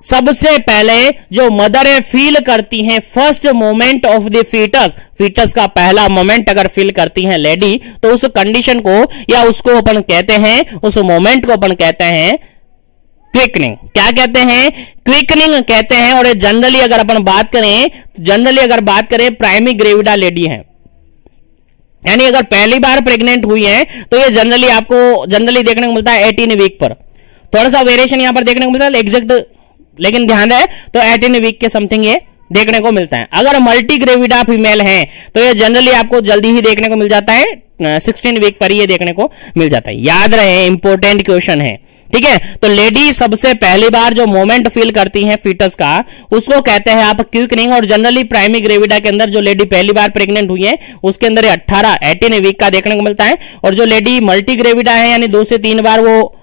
सबसे पहले जो मदर फील करती हैं first moment of the fetus, fetus का पहला मोमेंट अगर फील करती हैं लेडी, तो उस कंडीशन को या उसको अपन कहते हैं, उस मोमेंट को अपन कहते हैं क्विकनिंग। क्या कहते हैं, क्विकनिंग कहते हैं। और जनरली अगर अपन बात करें प्राइमरी ग्रेविडा लेडी है, यानी अगर पहली बार प्रेग्नेंट हुई है, तो ये जनरली देखने को मिलता है 18 वीक पर। थोड़ा सा वेरिएशन यहां पर देखने को मिलता है एग्जैक्ट, लेकिन ध्यान रहे तो 18 वीक के समथिंग ये देखने को मिलता है। अगर मल्टी ग्रेविडा फीमेल है तो ये जनरली आपको जल्दी ही देखने को मिल जाता है, 16 वीक पर ये देखने को मिल जाता है। याद रहे, इंपोर्टेंट क्वेश्चन है, ठीक है। तो लेडी सबसे पहली बार जो मोमेंट फील करती है फीटस का, उसको कहते हैं आप क्विकनिंग। और जनरली प्राइमरी ग्रेविडा के अंदर जो लेडी पहली बार प्रेग्नेंट हुई है उसके अंदर 18 वीक का देखने को मिलता है। और जो लेडी मल्टी ग्रेविडा है, यानी 2 से 3 बार वो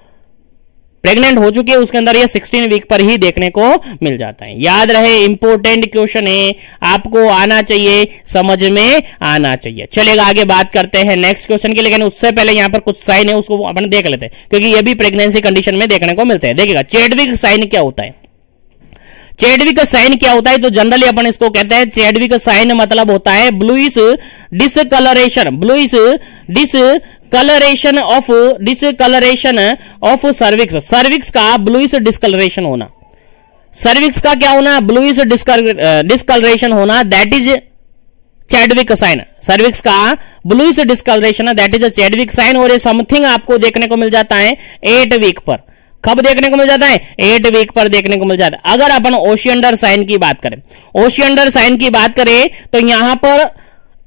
प्रेग्नेंट हो चुकी है, उसके अंदर ये 16 वीक पर ही देखने को मिल जाता है। याद रहे, इंपोर्टेंट क्वेश्चन है, आपको आना चाहिए, समझ में आना चाहिए। चलेगा, आगे बात करते हैं नेक्स्ट क्वेश्चन की, लेकिन उससे पहले यहां पर कुछ साइन है उसको अपन देख लेते हैं, क्योंकि ये भी प्रेगनेंसी कंडीशन में देखने को मिलते हैं। देखिएगा चैडविक साइन क्या होता है, चैडविक साइन क्या होता है, तो जनरली अपन इसको कहते हैं चैडविक साइन मतलब होता है bluish discolouration, bluish discolouration of cervix, cervix का ब्लूइश डिसकलरेशन होना, सर्विक्स का क्या होना, ब्लूइश डिसकलरेशन होना, that is Chadwick sign. Cervix का bluish discolouration that is Chadwick sign. और ये समथिंग आपको देखने को मिल जाता है 8 वीक पर। कब देखने को मिल जाता है, 8 वीक पर देखने को मिल जाता है। अगर अपन ओशिएंडर साइन की बात करें, ओशिएंडर साइन की बात करें तो यहां पर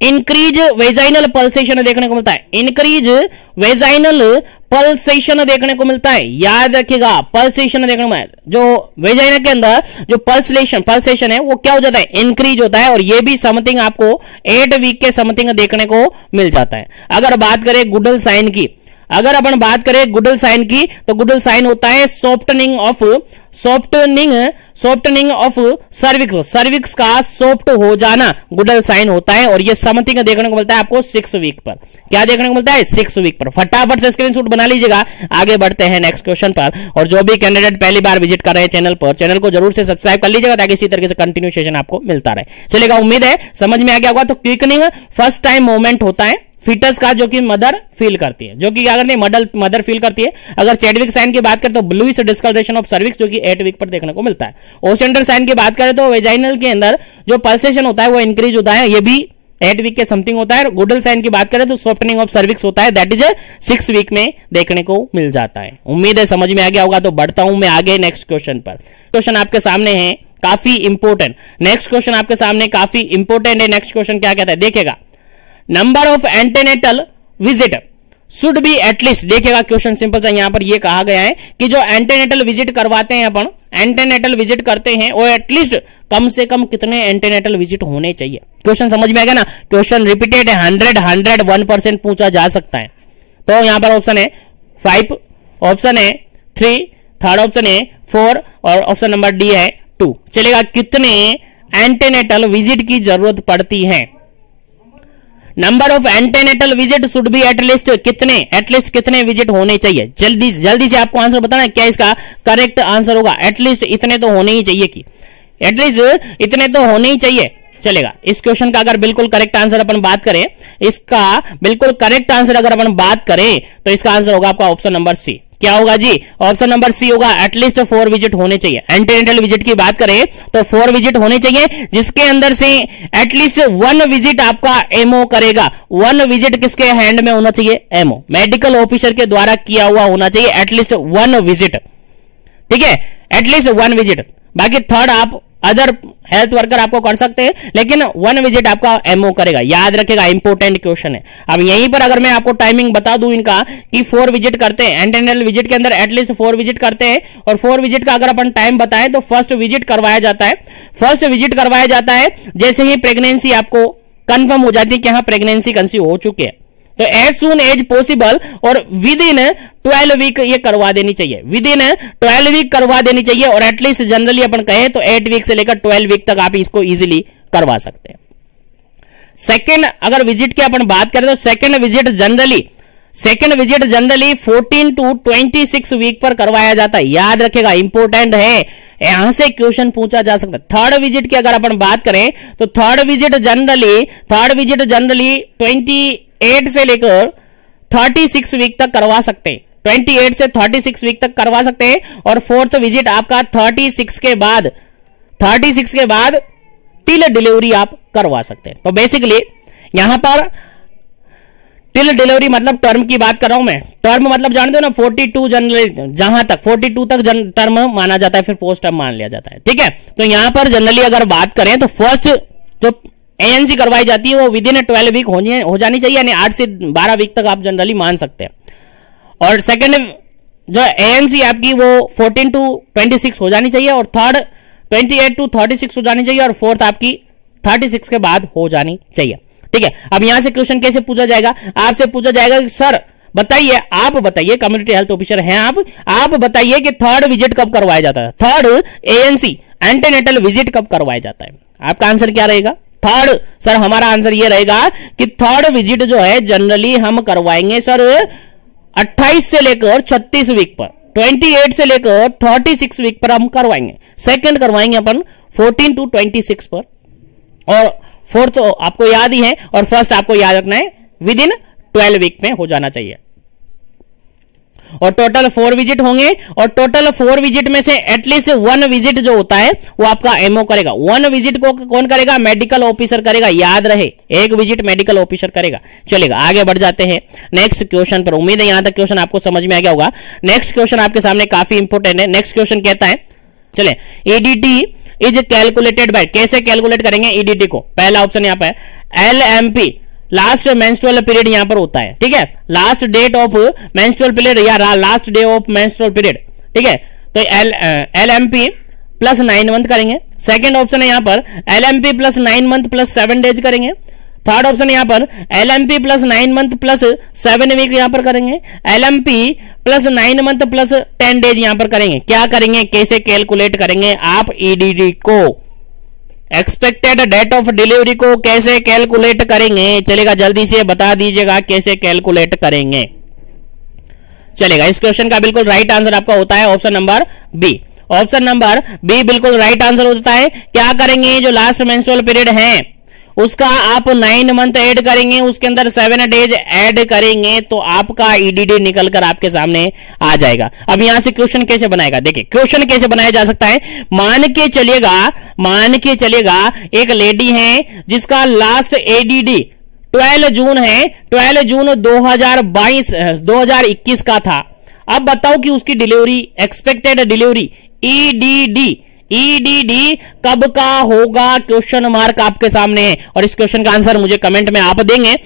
इंक्रीज वेजाइनल पल्सेशन देखने को मिलता है, इंक्रीज वेजाइनल पल्सेशन देखने को मिलता है। याद रखिएगा, पल्सेशन देखने को मिलता है, जो वेजाइना के अंदर जो पल्सेशन है वो क्या हो जाता है, इंक्रीज होता है। और ये भी समथिंग आपको 8 वीक के समथिंग देखने को मिल जाता है। अगर बात करें गुडल साइन की, अगर अपन बात करें गुडल साइन की, तो गुडल साइन होता है सॉफ्टनिंग ऑफ सर्विक्स, सर्विक्स का सॉफ्ट हो जाना गुडल साइन होता है। और ये समथिंग देखने को मिलता है आपको 6 वीक पर। क्या देखने को मिलता है, 6 वीक पर। फटाफट से स्क्रीनशॉट बना लीजिएगा। आगे बढ़ते हैं नेक्स्ट क्वेश्चन पर। और जो भी कैंडिडेट पहली बार विजिट कर रहे हैं चैनल पर, चैनल को जरूर से सब्सक्राइब कर लीजिएगा ताकि इसी तरीके से कंटिन्यू सेशन आपको मिलता रहे। चलेगा, उम्मीद है समझ में आ गया होगा। तो क्विकनिंग फर्स्ट टाइम मूवमेंट होता है, फीटस का जो कि मदर फील करती है, जो कि क्या करती है, मदर फील करती है। अगर चैडविक साइन की बात करें तो ब्लूइश डिस्कलरेशन ऑफ सर्विक्स जो कि 8 वीक पर देखने को मिलता है। ओसेंडर साइन की बात करें तो वेजाइनल के अंदर जो पल्सेशन होता है वो इंक्रीज होता है, ये भी 8 वीक के समथिंग होता है। गुडल साइन की बात करें तो सॉफ्टनिंग ऑफ सर्विक्स होता है, दैट इज 6 वीक में देखने को मिल जाता है। उम्मीद है समझ में आ गया होगा। तो बढ़ता हूं मैं आगे नेक्स्ट क्वेश्चन पर। क्वेश्चन आपके सामने है काफी इंपोर्टेंट, नेक्स्ट क्वेश्चन आपके सामने काफी इंपोर्टेंट है। नेक्स्ट क्वेश्चन क्या कहता है देखिएगा, number of antenatal visit should be at least, देखिएगा क्वेश्चन सिंपल सा यहां पर ये कहा गया है कि जो एंटेनेटल विजिट करवाते हैं अपन, एंटेनेटल विजिट करते हैं वो एटलीस्ट कम से कम कितने एंटेनेटल विजिट होने चाहिए। क्वेश्चन समझ में आ गया ना, क्वेश्चन रिपीटेड है, 101% पूछा जा सकता है। तो यहां पर ऑप्शन है 5, ऑप्शन है 3, थर्ड ऑप्शन है 4 और ऑप्शन नंबर डी है 2। चलेगा, कितने एंटेनेटल विजिट की जरूरत पड़ती है, number of antenatal visit should be at least कितने विजिट होने चाहिए। जल्दी से आपको आंसर बताना है क्या इसका करेक्ट आंसर होगा। एटलीस्ट इतने तो होने ही चाहिए, कि एटलीस्ट इतने तो होने ही चाहिए। चलेगा, इस क्वेश्चन का अगर बिल्कुल करेक्ट आंसर अपन बात करें, इसका बिल्कुल करेक्ट आंसर अगर अपन बात करें तो इसका आंसर होगा आपका ऑप्शन नंबर सी। क्या होगा जी, ऑप्शन नंबर सी होगा, एटलीस्ट 4 विजिट होने चाहिए। एंटेनेटल विजिट की बात करें तो 4 विजिट होने चाहिए, जिसके अंदर से एटलीस्ट 1 विजिट आपका एमओ करेगा। 1 विजिट किसके हैंड में होना चाहिए, एमओ, मेडिकल ऑफिसर के द्वारा किया हुआ होना चाहिए, एटलीस्ट 1 विजिट। ठीक है, एटलीस्ट 1 विजिट। बाकी थर्ड आप अदर हेल्थ वर्कर आपको कर सकते हैं, लेकिन 1 विजिट आपका एमओ करेगा। याद रखेगा, इंपोर्टेंट क्वेश्चन है। अब यहीं पर अगर मैं आपको टाइमिंग बता दूं इनका कि 4 विजिट करते हैं, एंटेनेटल विजिट के अंदर एटलीस्ट 4 विजिट करते हैं, और 4 विजिट का अगर अपन टाइम बताएं तो फर्स्ट विजिट करवाया जाता है जैसे ही प्रेगनेंसी आपको कंफर्म हो जाती है कि हाँ प्रेगनेंसी कंसीव हो चुकी है, तो एज सून एज पॉसिबल और विद इन 12 वीक ये करवा देनी चाहिए, विद इन 12 वीक करवा देनी चाहिए। और एटलीस्ट जनरली अपन कहें तो 8 वीक से लेकर 12 वीक तक आप इसको इजीली करवा सकते हैं। सेकेंड अगर विजिट की अपन बात करें तो second visit generally 14 to 26 week पर करवाया जाता है। याद रखेगा, इंपोर्टेंट है, यहां से क्वेश्चन पूछा जा सकता है। थर्ड विजिट की अगर अपन बात करें तो थर्ड विजिट जनरली 28 से लेकर 36 वीक तक करवा सकते हैं, 28 से 36 वीक तक करवा सकते हैं। और फोर्थ विजिट आपका 36 के बाद टिल डिलीवरी आप करवा सकते हैं। तो बेसिकली यहां पर टिल डिलीवरी मतलब टर्म की बात कर रहा हूं मैं, टर्म मतलब जानते हो ना 42 जनरली, जहां तक 42 तक टर्म माना जाता है, फिर पोस्ट टर्म मान लिया जाता है। ठीक है, तो यहां पर जनरली अगर बात करें तो फर्स्ट जो एएनसी करवाई जाती है वो विद इन 12 वीक हो जानी चाहिए, यानी 8 से 12 वीक तक आप जनरली मान सकते हैं। और सेकंड जो एएनसी आपकी वो 14 to 26 हो जानी चाहिए, और थर्ड 28 to 36 हो जानी चाहिए, और फोर्थ आपकी 36 के बाद हो जानी चाहिए। ठीक है, अब यहां से क्वेश्चन कैसे पूछा जाएगा, आपसे पूछा जाएगा कि सर बताइए, आप बताइए, कम्युनिटी हेल्थ ऑफिसर हैं आप बताइए कि थर्ड विजिट कब करवाया जाता है, थर्ड एएनसी एंटेनेटल विजिट कब करवाया जाता है। आपका आंसर क्या रहेगा, थर्ड। सर हमारा आंसर ये रहेगा कि थर्ड विजिट जो है जनरली हम करवाएंगे सर 28 से लेकर 36 वीक पर, 28 से लेकर 36 वीक पर हम करवाएंगे। सेकंड करवाएंगे अपन 14 to 26 पर, और फोर्थ आपको याद ही है, और फर्स्ट आपको याद रखना है विद इन 12 वीक में हो जाना चाहिए। और टोटल 4 विजिट होंगे, और टोटल 4 विजिट में से एटलीस्ट 1 विजिट जो होता है वो आपका एमओ करेगा। 1 विजिट को कौन करेगा, मेडिकल ऑफिसर करेगा। याद रहे, 1 विजिट मेडिकल ऑफिसर करेगा। चलेगा, आगे बढ़ जाते हैं नेक्स्ट क्वेश्चन पर। उम्मीद है यहां तक क्वेश्चन आपको समझ में आ गया होगा। नेक्स्ट क्वेश्चन आपके सामने काफी इंपोर्टेंट है। नेक्स्ट क्वेश्चन कहता है, चले, ईडीटी इज कैलकुलेटेड बाय, कैसे कैलकुलेट करेंगे ईडीटी को। पहला ऑप्शन यहां पर एलएमपी, लास्ट मेंस्ट्रुअल पीरियड यहां पर होता है। ठीक है, last date of menstrual period या last day of menstrual period. ठीक है, तो एलएमपी प्लस 9 मंथ करेंगे। सेकंड ऑप्शन है यहां पर LMP plus 9 month plus 7 days करेंगे। थर्ड ऑप्शन यहां पर LMP plus 9 month plus 7 week यहां पर करेंगे। LMP plus 9 month plus 10 days यहां पर करेंगे। क्या करेंगे, कैसे कैलकुलेट करेंगे आप ईडीडी को, एक्सपेक्टेड डेट ऑफ डिलीवरी को कैसे कैलकुलेट करेंगे। चलेगा, जल्दी से बता दीजिएगा कैसे कैलकुलेट करेंगे। चलेगा, इस क्वेश्चन का बिल्कुल राइट आंसर आपका होता है option number B. Option number B बिल्कुल राइट आंसर होता है। क्या करेंगे, जो लास्ट मेंस्ट्रुअल पीरियड है उसका आप 9 मंथ ऐड करेंगे, उसके अंदर 7 डेज ऐड करेंगे तो आपका ईडीडी निकल कर आपके सामने आ जाएगा। अब यहां से क्वेश्चन कैसे बनाएगा, देखिए क्वेश्चन कैसे बनाया जा सकता है। मान के चलिएगा एक लेडी है जिसका लास्ट एडीडी 12 जून है, 12 जून 2021 का था। अब बताओ कि उसकी डिलीवरी, एक्सपेक्टेड डिलीवरी ईडीडी कब का होगा, क्वेश्चन मार्क आपके सामने है। और इस क्वेश्चन का आंसर मुझे कमेंट में आप देंगे।